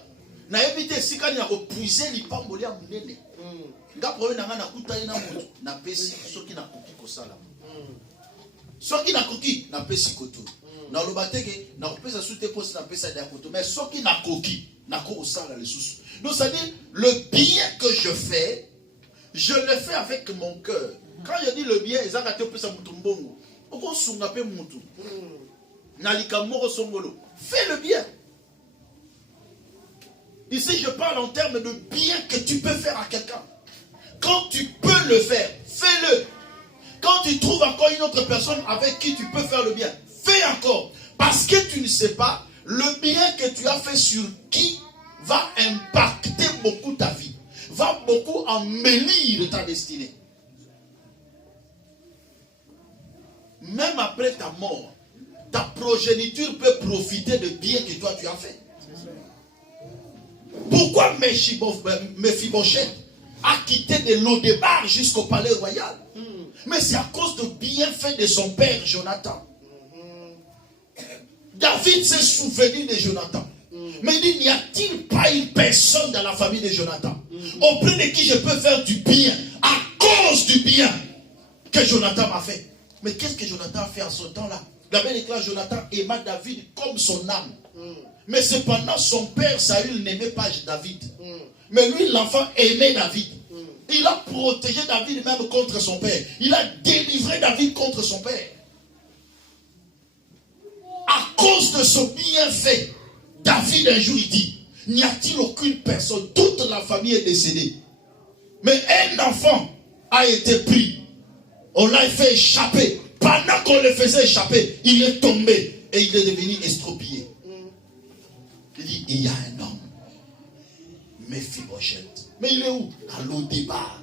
Na évité si quand il y a repuisé l'ipamboli à munene. Nga problème na na kutani na mutu na pesi soki na koki ko sala. Soki na koki na pesi koto. Na lobateke na kopesa soute poste na pesa da koto mais soki na koki na ko sala les sous. Donc ça dit le bien que je fais, je le fais avec mon cœur. Quand je dis le bien, ils ont gâté plus à Moutombongo. Pourquoi Sungape Moutou? Nalika Moro Songolo. Fais le bien. Ici, je parle en termes de bien que tu peux faire à quelqu'un. Quand tu peux le faire, fais-le. Quand tu trouves encore une autre personne avec qui tu peux faire le bien, fais encore. Parce que tu ne sais pas, le bien que tu as fait sur qui va impacter beaucoup ta vie. Va beaucoup embellir ta destinée. Même après ta mort, ta progéniture peut profiter de bien que toi tu as fait. Pourquoi Mephibosheth a quitté de Lodébar jusqu'au palais royal? Mais c'est à cause de bienfaits de son père Jonathan. David s'est souvenu de Jonathan. Mais il dit, n'y a-t-il pas une personne dans la famille de Jonathan auprès de qui je peux faire du bien à cause du bien que Jonathan m'a fait? Mais qu'est-ce que Jonathan a fait à ce temps-là? La Bible déclare Jonathan aima David comme son âme. Mais cependant, son père Saül n'aimait pas David. Mais lui, l'enfant, aimait David. Il a protégé David même contre son père. Il a délivré David contre son père. À cause de ce bienfait, David un jour il dit, n'y a-t-il aucune personne, toute la famille est décédée, mais un enfant a été pris, on l'a fait échapper. Pendant qu'on le faisait échapper, il est tombé et il est devenu estropié. Il dit, il y a un homme, Mephibosheth. Mais il est où? À Lodébar,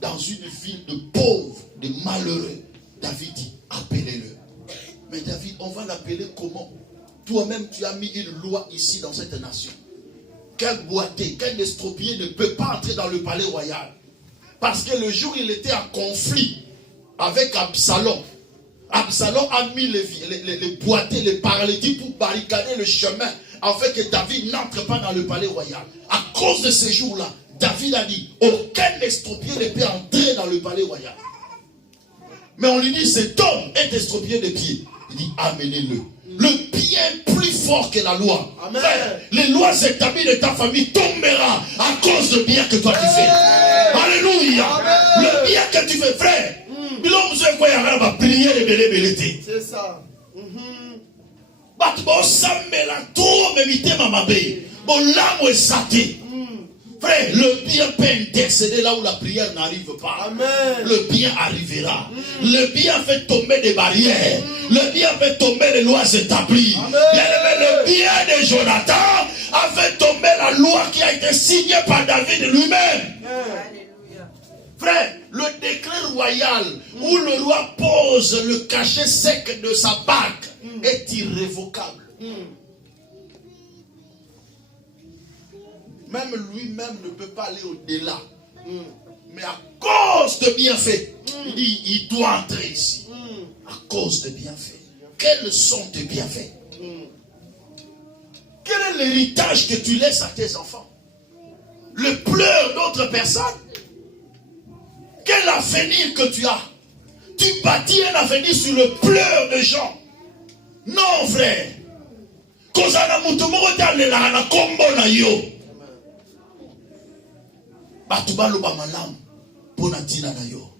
dans une ville de pauvres, de malheureux. David dit, appelez-le. Mais David, on va l'appeler comment? Toi-même, tu as mis une loi ici dans cette nation. Qu'un boité, qu'un estropié ne peut pas entrer dans le palais royal. Parce que le jour où il était en conflit avec Absalom, Absalom a mis les boités, les paralytiques pour barricader le chemin, afin que David n'entre pas dans le palais royal. À cause de ces jours-là, David a dit, aucun estropié ne peut entrer dans le palais royal. Mais on lui dit, cet homme est estropié de pied. Il dit, amenez-le. Le bien plus fort que la loi. Amen. Frère, les lois établies de ta famille tombera à cause du bien que toi tu fais. Alléluia. Amen. Le bien que tu fais, frère. C'est ça. Frère, le bien peut intercéder là où la prière n'arrive pas. Amen. Le bien arrivera. Le bien fait tomber des barrières. Le bien fait tomber les lois établies. Le bien de Jonathan a fait tomber la loi qui a été signée par David lui-même. Frère, le décret royal où le roi pose le cachet sec de sa bague est irrévocable. Même lui-même ne peut pas aller au-delà. Mais à cause de bienfaits, il dit, il doit entrer ici. À cause de bienfaits. Quels sont tes bienfaits? Quel est l'héritage que tu laisses à tes enfants? Le pleur d'autres personnes? Quel avenir que tu as? Tu bâtis un avenir sur le pleur de gens. Non, frère. Batubaloba malam pona tina na yo.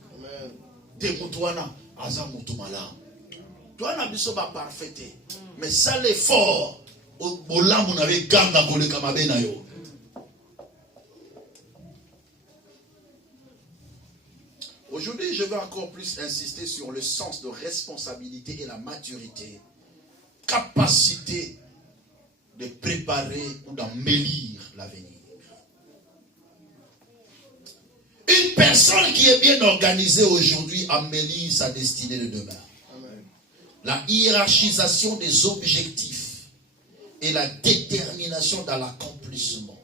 Te mutuana aza mutu malam. Tuana biso ba parfaite. Mais ça l'effort au bolamu na ve ganga koleka mabe na yo. Aujourd'hui, je vais encore plus insister sur le sens de responsabilité et la maturité. Capacité de préparer ou d'embellir l'avenir. Une personne qui est bien organisée aujourd'hui embellit sa destinée de demain. Amen. La hiérarchisation des objectifs et la détermination dans l'accomplissement.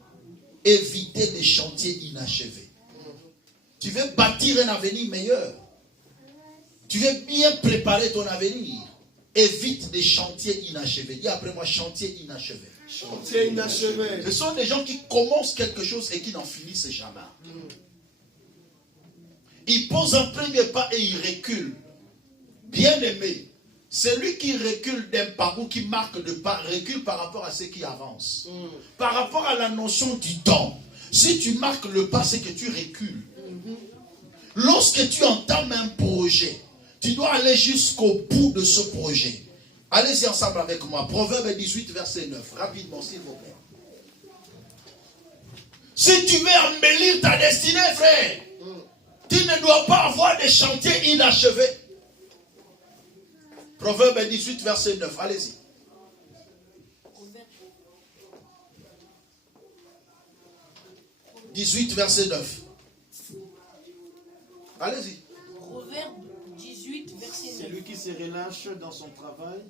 Éviter les chantiers inachevés. Tu veux bâtir un avenir meilleur. Tu veux bien préparer ton avenir. Évite des chantiers inachevés. Dis après moi, chantier inachevé. Chantier inachevé. Ce sont des gens qui commencent quelque chose et qui n'en finissent jamais. Ils posent un premier pas et ils reculent. Bien aimé, celui qui recule d'un pas ou qui marque de pas, recule par rapport à ceux qui avancent. Par rapport à la notion du temps. Si tu marques le pas, c'est que tu recules. lorsque tu entames un projet, tu dois aller jusqu'au bout de ce projet. Allez-y ensemble avec moi. Proverbe 18, verset 9. Rapidement, s'il vous plaît. Si tu veux embellir ta destinée, frère, tu ne dois pas avoir des chantiers inachevés. Proverbe 18, verset 9. Allez-y. « 18, verset 9. Allez-y. Proverbe 18, verset 9. Celui qui se relâche dans son travail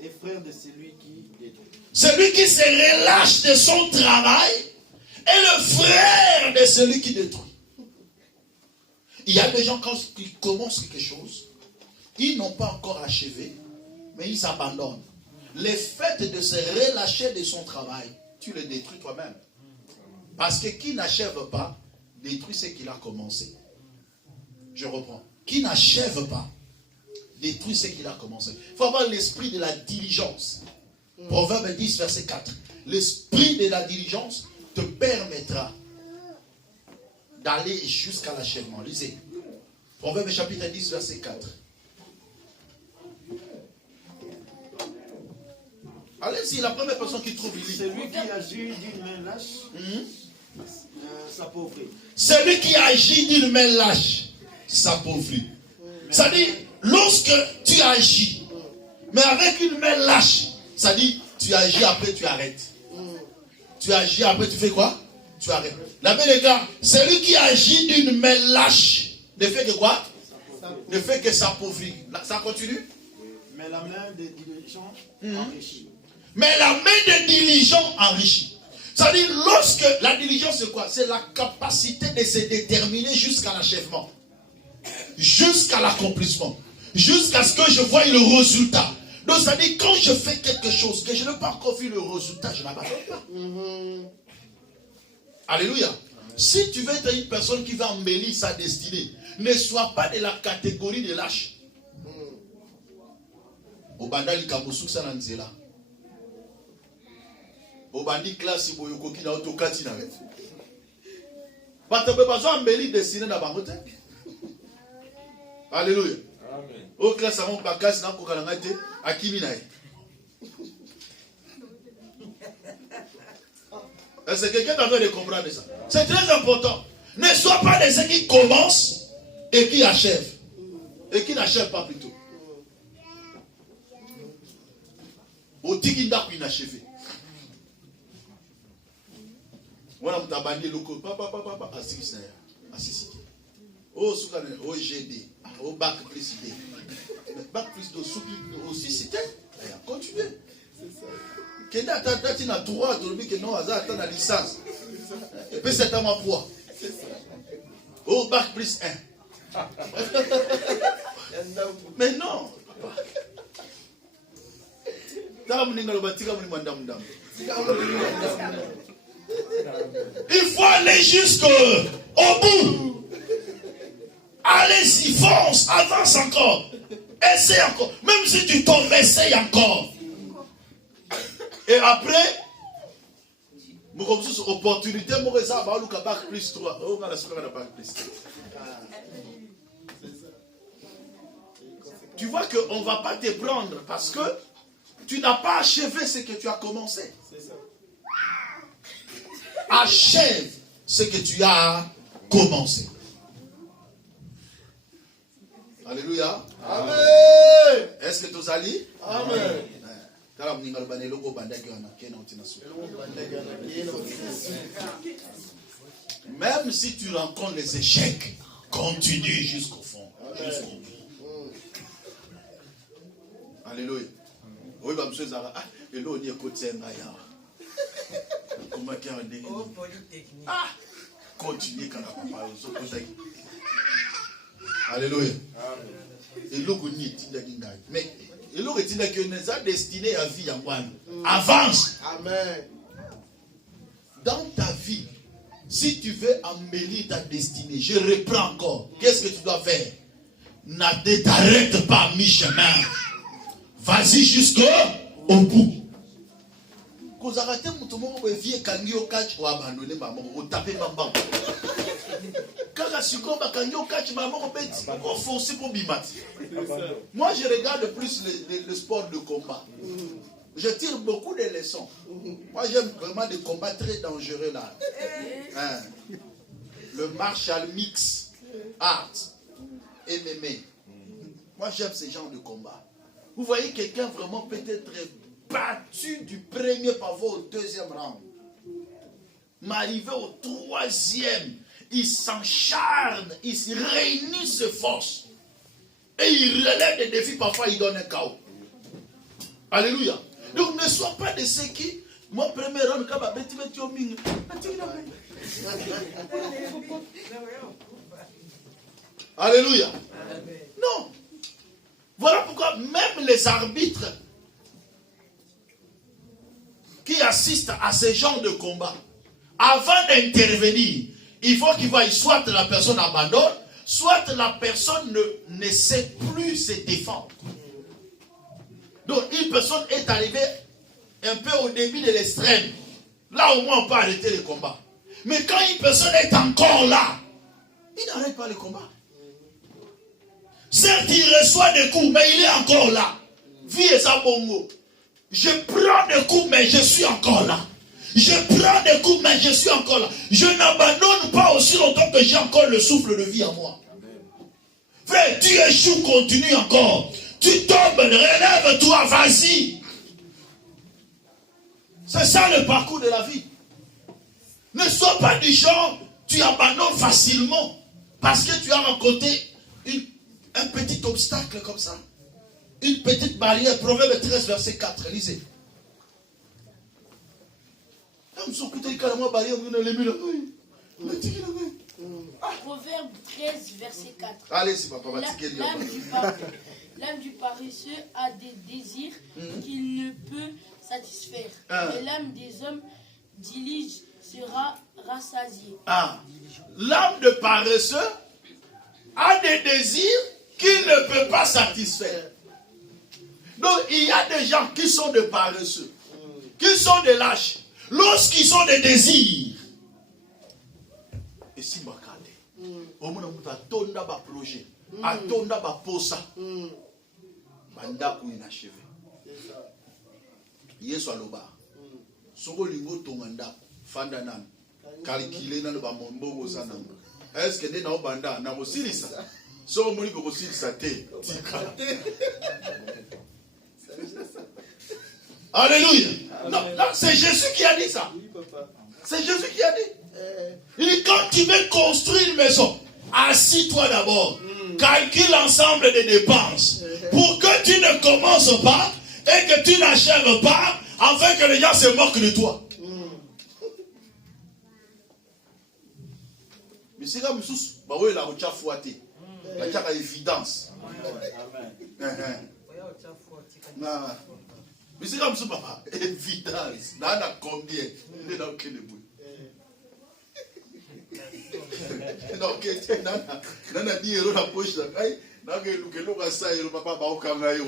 est frère de celui qui détruit. Celui qui se relâche de son travail est le frère de celui qui détruit. Il y a des gens, quand ils commencent quelque chose, ils n'ont pas encore achevé, mais ils abandonnent. Le fait de se relâcher de son travail, tu le détruis toi-même. Parce que qui n'achève pas, détruit ce qu'il a commencé. Je reprends. Qui n'achève pas, détruit ce qu'il a commencé. Il faut avoir l'esprit de la diligence. Proverbe 10, verset 4. L'esprit de la diligence te permettra d'aller jusqu'à l'achèvement. Lisez. Proverbe chapitre 10, verset 4. Allez-y, la première personne qui trouve, il lit. Celui qui agit d'une main lâche s'appauvrit. Celui qui agit d'une main lâche s'appauvrit. Ça dit, lorsque tu agis, mais avec une main lâche, ça dit, tu agis après tu arrêtes. Tu agis après tu fais quoi? Tu arrêtes. La main des gars, celui qui agit d'une main lâche, ne fait que quoi? Ne fait que s'appauvrir. Ça continue? Mais la main des diligents enrichit. Mais la main des diligents enrichit. Ça dit, lorsque la diligence c'est quoi? C'est la capacité de se déterminer jusqu'à l'achèvement. Jusqu'à l'accomplissement. Jusqu'à ce que je voie le résultat. Donc ça dit, quand je fais quelque chose, que je n'ai pas encore vu le résultat, je n'abandonne pas. Alléluia. Si tu veux être une personne qui va embellir sa destinée, ne sois pas de la catégorie des lâches. Obandali kamusuk sananzela. Obandi classe boyokoki na otokati na ref. Bato be bazo embellir destinée na bangote. Alléluia. Amen. Au classe amon bakasi na kokala ngate akimi na. Est-ce que quelqu'un est en train de comprendre ça? C'est très important. Ne sois pas de ceux qui commencent et qui achèvent. Et qui n'achèvent pas plutôt. Au tikinda inachevé. Voilà mutabandi loko papa assisté. Oh soukane oh GD, oh bac plus D. Bac plus de souki aussi c'était. Continuez. Kenda tata na droit de que non hasard attend la licence. Et puis c'est à ma poids. Oh bac plus 1. Mais non. Il faut aller jusqu'au bout. Allez-y, fonce, avance encore. Essaye encore. Même si tu tombes, essaye encore. Et après, opportunité, plus 3. Oh, on a la bac plus 3. Tu vois qu'on ne va pas te prendre parce que tu n'as pas achevé ce que tu as commencé. Achève ce que tu as commencé. Alléluia. Amen. Est-ce que tu as dit? Amen. Même si tu rencontres les échecs, continue jusqu'au fond. Jusqu'au bout. Alléluia. Oui, bah, monsieur Zara, et là, on y est côté Ngaya. Comment qu'il y a un délire? Oh, polytechnique. Ah, continuez quand on parle. Alléluia. Et là, on y est Ngaya. Mais, et là, on est Ngaya, destiné à vie en moi. Avance. Amen. Dans ta vie, si tu veux embellir ta destinée, je reprends encore. Qu'est-ce que tu dois faire? Ne t'arrête pas à mi-chemin. Vas-y jusqu'au bout. Quand vous arrêtez, vous avez vieux kangi au catch ou abandonné maman, vous tapez maman. Moi, je regarde plus le sport de combat. Je tire beaucoup de leçons. Moi, j'aime vraiment des combats très dangereux là. Hein? Le martial mix, art, MMA. Moi, j'aime ce genre de combat. Vous voyez quelqu'un vraiment peut-être battu du premier pavot au deuxième round. Mais arrivé au troisième, il s'encharne, il se réunit ses forces. Et il relève des défis, parfois il donne un chaos. Alléluia. Donc ne sois pas de ceux qui, mon premier round, alléluia. Non. Voilà pourquoi même les arbitres qui assistent à ce genre de combat, avant d'intervenir, il faut qu'ils voient soit la personne abandonne, soit la personne ne sait plus se défendre. Donc une personne est arrivée un peu au début de l'extrême. Là au moins on peut arrêter le combat. Mais quand une personne est encore là, il n'arrête pas le combat. Certes, il reçoit des coups, mais il est encore là. Vie et sa bongo. Je prends des coups, mais je suis encore là. Je prends des coups, mais je suis encore là. Je n'abandonne pas aussi longtemps que j'ai encore le souffle de vie en moi. Frère, tu échoues, continue encore. Tu tombes, relève-toi, vas-y. C'est ça le parcours de la vie. Ne sois pas du genre, tu abandonnes facilement. Parce que tu as rencontré un petit obstacle comme ça. Une petite barrière. Proverbe 13, verset 4. Lisez. Proverbe 13, verset 4. Allez-y, papa. L'âme du paresseux a des désirs qu'il ne peut satisfaire. Et l'âme des hommes diligents sera rassasiée. L'âme de paresseux a des désirs qu'il ne peut pas satisfaire. Donc, il y a des gens qui sont des paresseux, qui sont des lâches. Lorsqu'ils ont des désirs, et si au moins on a tonda ba projet, a tonda ba posa, banda ku inachevé. Yesu aloba, soko lingo tonganda fanda nan, calculer na ba mombo sana. Est-ce que ne na banda na kosilisa? So moni ko kosilisa te, tika. Alléluia. Non, c'est Jésus qui a dit ça. C'est Jésus qui a dit. Il dit, quand tu veux construire une maison, assis-toi d'abord. Calcule l'ensemble des dépenses. Pour que tu ne commences pas et que tu n'achèves pas, afin que les gens se moquent de toi. Mais c'est comme ça, la rocha fouaté. La évidence. Mais c'est comme ça, papa. Évidence. Nana combien? Il est dans quel bout? Donc, nana dit la poche là. Nana que l'on a ça et le papa va au kangayo.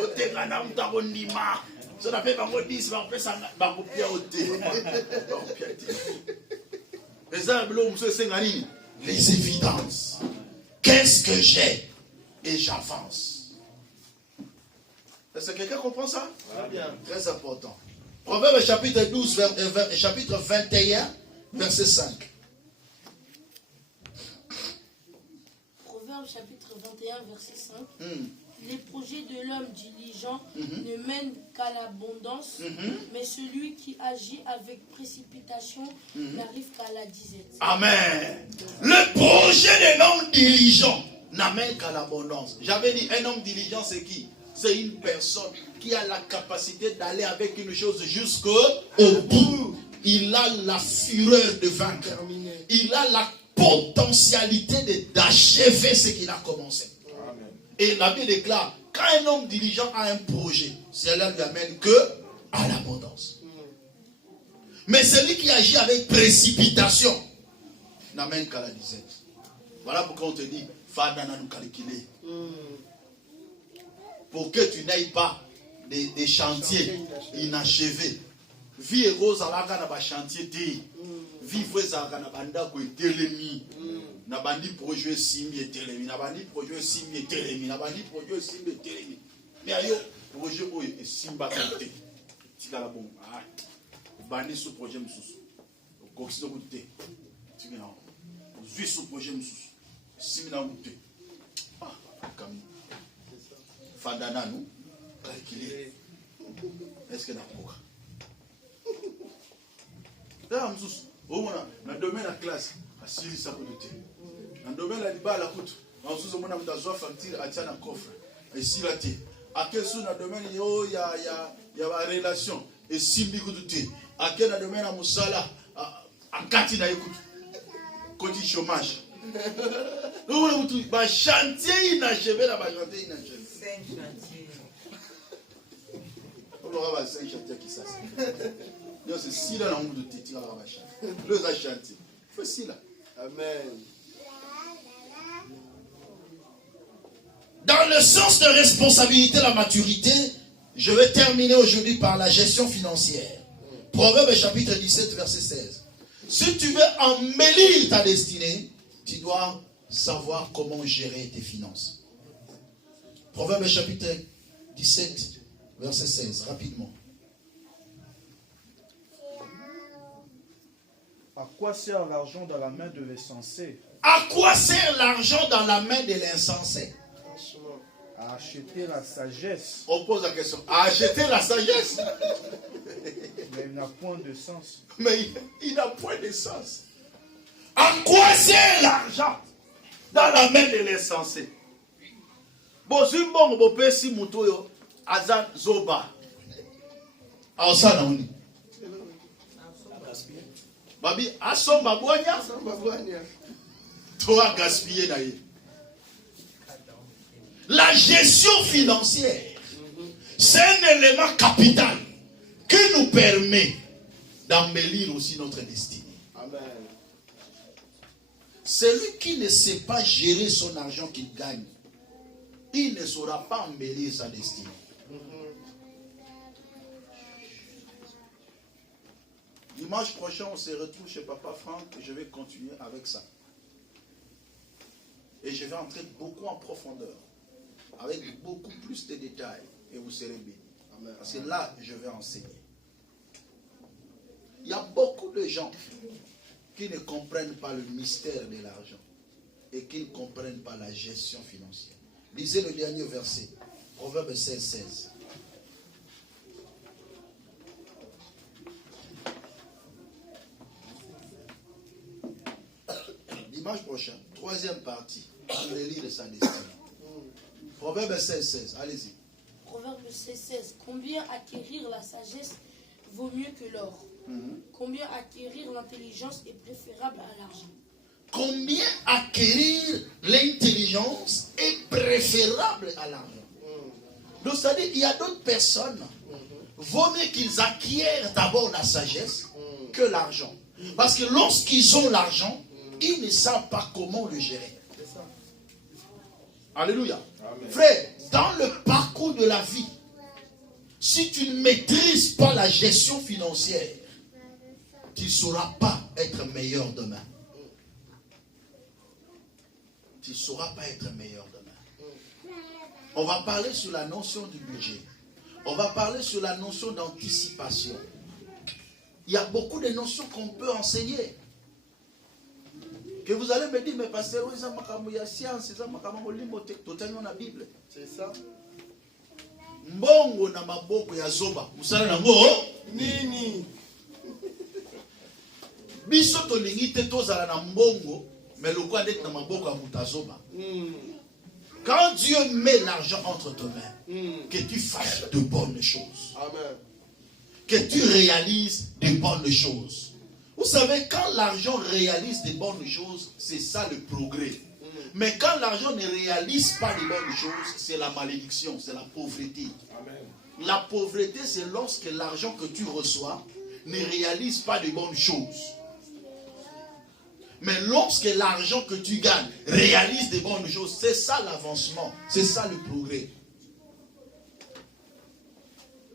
Au tegana mutaronima. Ça n'a fait pas moi 10, mais après ça va copier au thé. Les arbres, monsieur Sengani, les évidences. Qu'est-ce que j'ai? Et j'avance. Est-ce que quelqu'un comprend ça? Bien. Très important. Proverbe chapitre 12, chapitre 21, verset 5. Proverbe chapitre 21, verset 5. Les projets de l'homme diligent ne mènent qu'à l'abondance, mais celui qui agit avec précipitation n'arrive qu'à la disette. Amen. Le projet de l'homme diligent n'amène qu'à l'abondance. J'avais dit, un homme diligent, c'est qui? C'est une personne qui a la capacité d'aller avec une chose jusqu'au bout. Il a la fureur de vaincre. Il a la potentialité d'achever ce qu'il a commencé. Amen. Et la Bible déclare, quand un homme diligent a un projet, cela ne lui amène que à l'abondance. Mais celui qui agit avec précipitation n'amène qu'à la disette. Voilà pourquoi on te dit, Fadana nous calculer. Pour que tu n'ailles pas des chantiers inachevés. Vie et rose à la gare chantier. vivre ezalaka na bandako etelemi. Na bandi projet simbi etelemi, na bandi projet simbi etelemi, na bandi projet simbi etelemi. Mais ayo projet oyo esimba te. Tika la bon. Ah. Bandi sous projet mususu. Okokisi do te. Tika na. Zui sous projet mususu. Simbi na te. Ah, comme Fadana nous calculer. Est-ce que d'accord? Là mususu. Na domaine la classe. Asili sa kote. Na domaine la libala kutu. Na mususu mona mtazwa facture atia na coffre. Esila te. Akesu na domaine yo ya ba relation et simbi kutu. Ake na domaine na musala akati na ekutu. Koti chômage. Nous mutu ba chantier inachevé na ba chantier inachevé. 5 chantiers. On aura 5 chantiers qui ça. Non c'est si là na mutu te tira ba chantier. Le chantier. Faut si là. Amen. Dans le sens de responsabilité, la maturité, je vais terminer aujourd'hui par la gestion financière. Proverbe chapitre 17, verset 16. Si tu veux embellir ta destinée, tu dois savoir comment gérer tes finances. Proverbe chapitre 17, verset 16, rapidement. À quoi sert l'argent dans la main de l'insensé? À quoi sert l'argent dans la main de l'insensé? À acheter la sagesse. On pose la question. À acheter la sagesse? Mais il n'a point de sens. Mais il n'a point de sens. À quoi sert l'argent dans la main de l'insensé? Bon, si bon, bon, si mutoyo, azan zoba. Aosana oni. Babi, asomba bonya. Toi gaspiller d'ailleurs. La gestion financière, c'est un élément capital qui nous permet d'embellir aussi notre destinée. Amen. Celui qui ne sait pas gérer son argent qu'il gagne, il ne saura pas embellir sa destinée. Dimanche prochain, on se retrouve chez Papa Franck et je vais continuer avec ça. Et je vais entrer beaucoup en profondeur, avec beaucoup plus de détails, et vous serez bénis. Parce que là, je vais enseigner. Il y a beaucoup de gens qui ne comprennent pas le mystère de l'argent et qui ne comprennent pas la gestion financière. Lisez le dernier verset, Proverbe 16, 16. Dimanche prochain, troisième partie, on le lit de sa destinée. Proverbe 16, 16, allez-y. Proverbe 16, 16. Combien acquérir la sagesse vaut mieux que l'or? Combien acquérir l'intelligence est préférable à l'argent? Combien acquérir l'intelligence est préférable à l'argent? Donc, c'est-à-dire qu'il y a d'autres personnes, vaut mieux qu'ils acquièrent d'abord la sagesse que l'argent. Parce que lorsqu'ils ont l'argent, ils ne savent pas comment le gérer. Alléluia. Amen. Frère, dans le parcours de la vie, si tu ne maîtrises pas la gestion financière, tu ne sauras pas être meilleur demain. Tu ne sauras pas être meilleur demain. On va parler sur la notion du budget. On va parler sur la notion d'anticipation. Il y a beaucoup de notions qu'on peut enseigner. Que vous allez me dire, mais pasteur, il y a science, il y a la Bible. C'est ça. Mbongo na maboko ya zoba. Musala na ngo Nini. Biso to lingi te tozala na mbongo, mais le quoi d'être na maboko ya mutazoba. Quand Dieu met l'argent entre tes mains, que tu fasses de bonnes choses. Amen. Que tu réalises de bonnes choses. Vous savez, quand l'argent réalise de bonnes choses, c'est ça le progrès. Mais quand l'argent ne réalise pas de bonnes choses, c'est la malédiction, c'est la pauvreté. Amen. La pauvreté, c'est lorsque l'argent que tu reçois ne réalise pas de bonnes choses. Mais lorsque l'argent que tu gagnes réalise de bonnes choses, c'est ça l'avancement, c'est ça le progrès.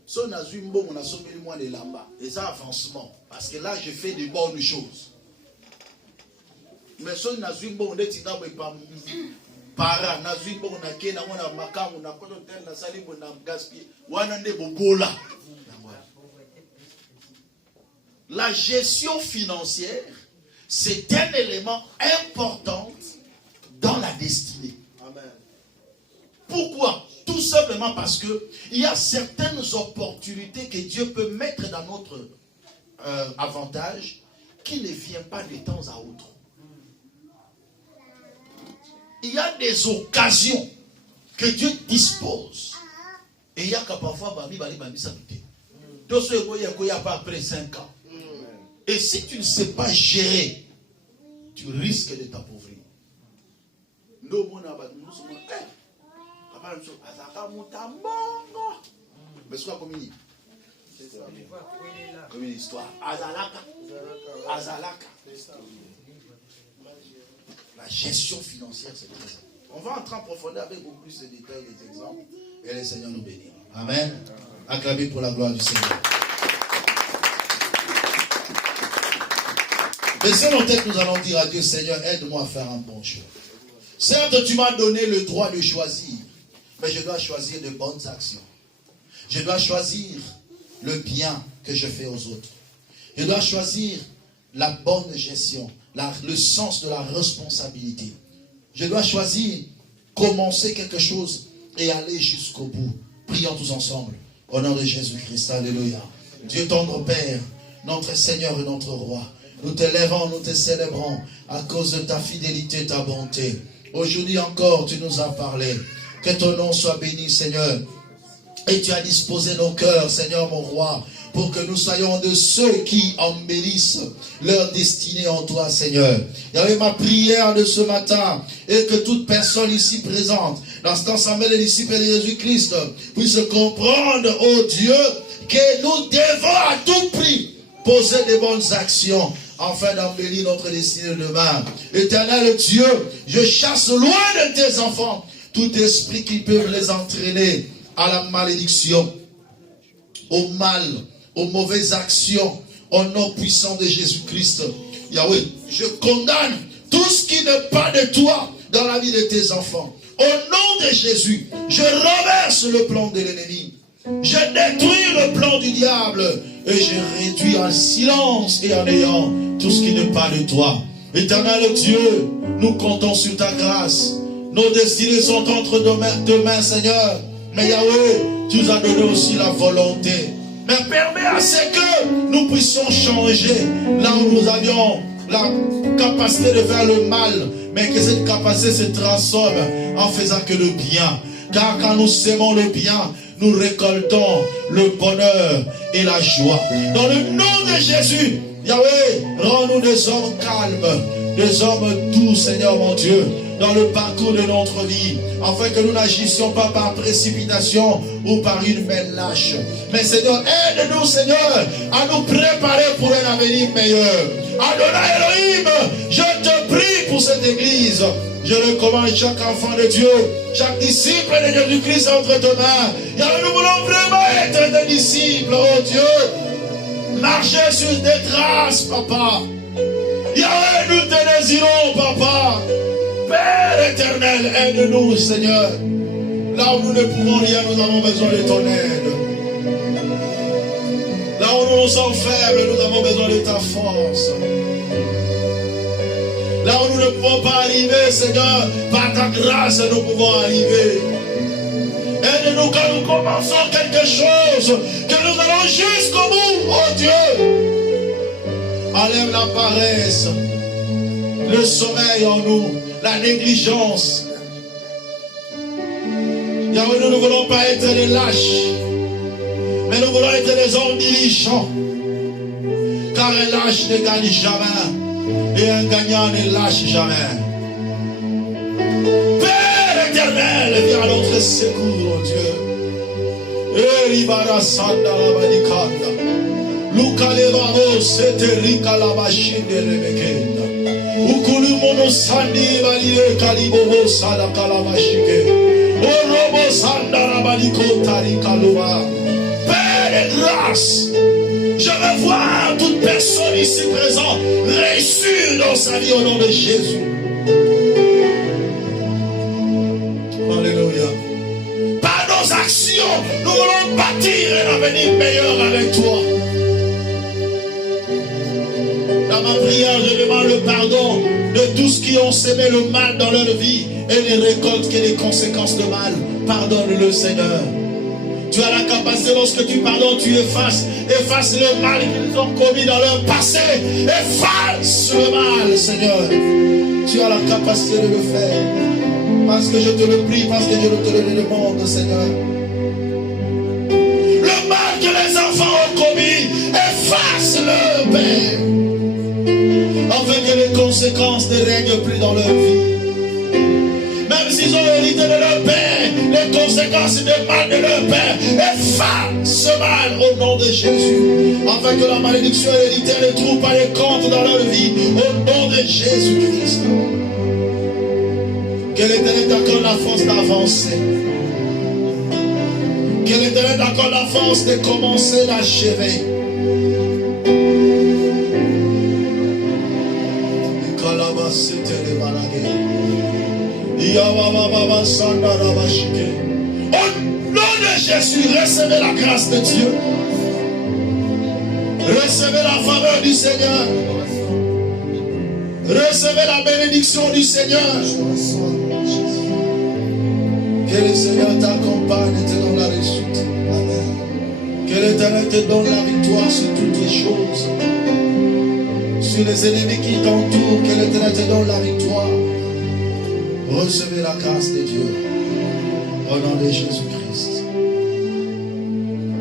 So na zui mbongo na someli moi de lamba, et ça avancement, parce que là je fais de bonnes choses. Mais si on a vu bon, on est pas para, on a vu bon, on a qu'un on a macam, on a quoi d'autre, on a sali, on a gaspillé, on a des bobola. La gestion financière, c'est un élément important dans la destinée. Amen. Pourquoi? Tout simplement parce que il y a certaines opportunités que Dieu peut mettre dans notre avantage qui ne viennent pas de temps à autre. Il y a des occasions que Dieu dispose. Et il y a qu'à parfois, après 5 ans. Et si tu ne sais pas gérer, tu risques de t'appauvrir. Mais c'est quoi comme une histoire? Azalaka. La gestion financière, c'est très important. On va entrer en profondeur avec beaucoup plus de détails et d'exemples. Et le Seigneur nous bénira. Amen. Acclamez pour la gloire du Seigneur. Baissons nos têtes, nous allons dire à Dieu, Seigneur, aide-moi à faire un bon choix. Certes, tu m'as donné le droit de choisir, mais je dois choisir de bonnes actions. Je dois choisir le bien que je fais aux autres. Je dois choisir la bonne gestion, le sens de la responsabilité. Je dois choisir commencer quelque chose et aller jusqu'au bout. Prions tous ensemble. Au nom de Jésus-Christ. Alléluia. Dieu tendre Père, notre Seigneur et notre Roi. Nous t'élèvons, nous te célébrons à cause de ta fidélité, ta bonté. Aujourd'hui encore, tu nous as parlé. Que ton nom soit béni, Seigneur. Et tu as disposé nos cœurs, Seigneur mon Roi, pour que nous soyons de ceux qui embellissent leur destinée en toi, Seigneur. Il y avait ma prière de ce matin, et que toute personne ici présente, dans cette assemblée des disciples de Jésus-Christ, puisse comprendre, oh Dieu, que nous devons à tout prix poser des bonnes actions, afin d'embellir notre destinée demain. Éternel Dieu, je chasse loin de tes enfants tout esprit qui peut les entraîner à la malédiction, au mal, aux mauvaises actions, au nom puissant de Jésus-Christ. Yahweh, je condamne tout ce qui n'est pas de toi dans la vie de tes enfants. Au nom de Jésus, je renverse le plan de l'ennemi. Je détruis le plan du diable et je réduis en silence et en néant tout ce qui n'est pas de toi. Éternel Dieu, nous comptons sur ta grâce. Nos destinées sont entre tes mains, Seigneur. Mais Yahweh, tu nous as donné aussi la volonté. Mais permets à ce que nous puissions changer là où nous avions la capacité de faire le mal, mais que cette capacité se transforme en faisant que le bien. Car quand nous sémons le bien, nous récoltons le bonheur et la joie. Dans le nom de Jésus, Yahweh, rends-nous des hommes calmes, des hommes doux, Seigneur mon Dieu, dans le parcours de notre vie, afin que nous n'agissions pas par précipitation ou par une main lâche. Mais Seigneur, aide-nous, Seigneur, à nous préparer pour un avenir meilleur. Adonai Elohim, je te prie pour cette église. Je recommande chaque enfant de Dieu, chaque disciple de Jésus-Christ entre tes mains. Nous voulons vraiment être des disciples, oh Dieu. Marcher sur des traces, Papa. Yahweh, nous te désirons, Papa. Père éternel, aide-nous, Seigneur. Là où nous ne pouvons rien, nous avons besoin de ton aide. Là où nous sommes faibles, nous avons besoin de ta force. Là où nous ne pouvons pas arriver, Seigneur, par ta grâce, nous pouvons arriver. Aide-nous quand nous commençons quelque chose, que nous allons jusqu'au bout, oh Dieu. Enlève la paresse, le sommeil en nous, la négligence. Yahweh, nous ne voulons pas être des lâches, mais nous voulons être des hommes diligents. Car un lâche ne gagne jamais, et un gagnant ne lâche jamais. Père éternel, viens à notre secours, oh Dieu. Eribara sanda la badikanda. Lukalevamo seterika la machine de rebekenda. Ukulumono sandi balile kalibobo sala kalamashike. Orobo sanda la baliko tarika loa. Père de grâce, Je veux voir toute personne ici présente réussir dans sa vie au nom de Jésus. Alléluia. Par nos actions, nous voulons bâtir un avenir meilleur avec toi. Dans ma prière, je demande le pardon de tous qui ont semé le mal dans leur vie et ne récoltent que les conséquences de mal. Pardonne-le, Seigneur. Tu as la capacité, lorsque tu pardonnes, tu effaces le mal qu'ils ont commis dans leur passé. Efface le mal, Seigneur. Tu as la capacité de le faire. Parce que je te le prie, parce que je te le demande, Seigneur. Le mal que les enfants ont commis, efface-le, Père. Afin que les conséquences ne règnent plus dans leur vie. Même s'ils ont hérité de leur père, les conséquences du mal de leur père, efface ce mal au nom de Jésus. Afin que la malédiction héréditaire ne trouve pas les comptes dans leur vie, au nom de Jésus-Christ. Que l'Éternel t'accorde la force d'avancer. Que l'Éternel t'accorde la force de commencer, d'achever. Au nom de Jésus, recevez la grâce de Dieu. Recevez la faveur du Seigneur. Recevez la bénédiction du Seigneur. Que le Seigneur t'accompagne et te donne la réussite. Amen. Que l'Éternel te donne la victoire sur toutes les choses. Sur les ennemis qui t'entourent, que l'Éternel te donne la victoire. Recevez la grâce de Dieu. Au nom de Jésus-Christ.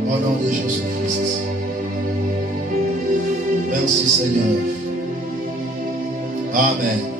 Au nom de Jésus-Christ. Merci Seigneur. Amen.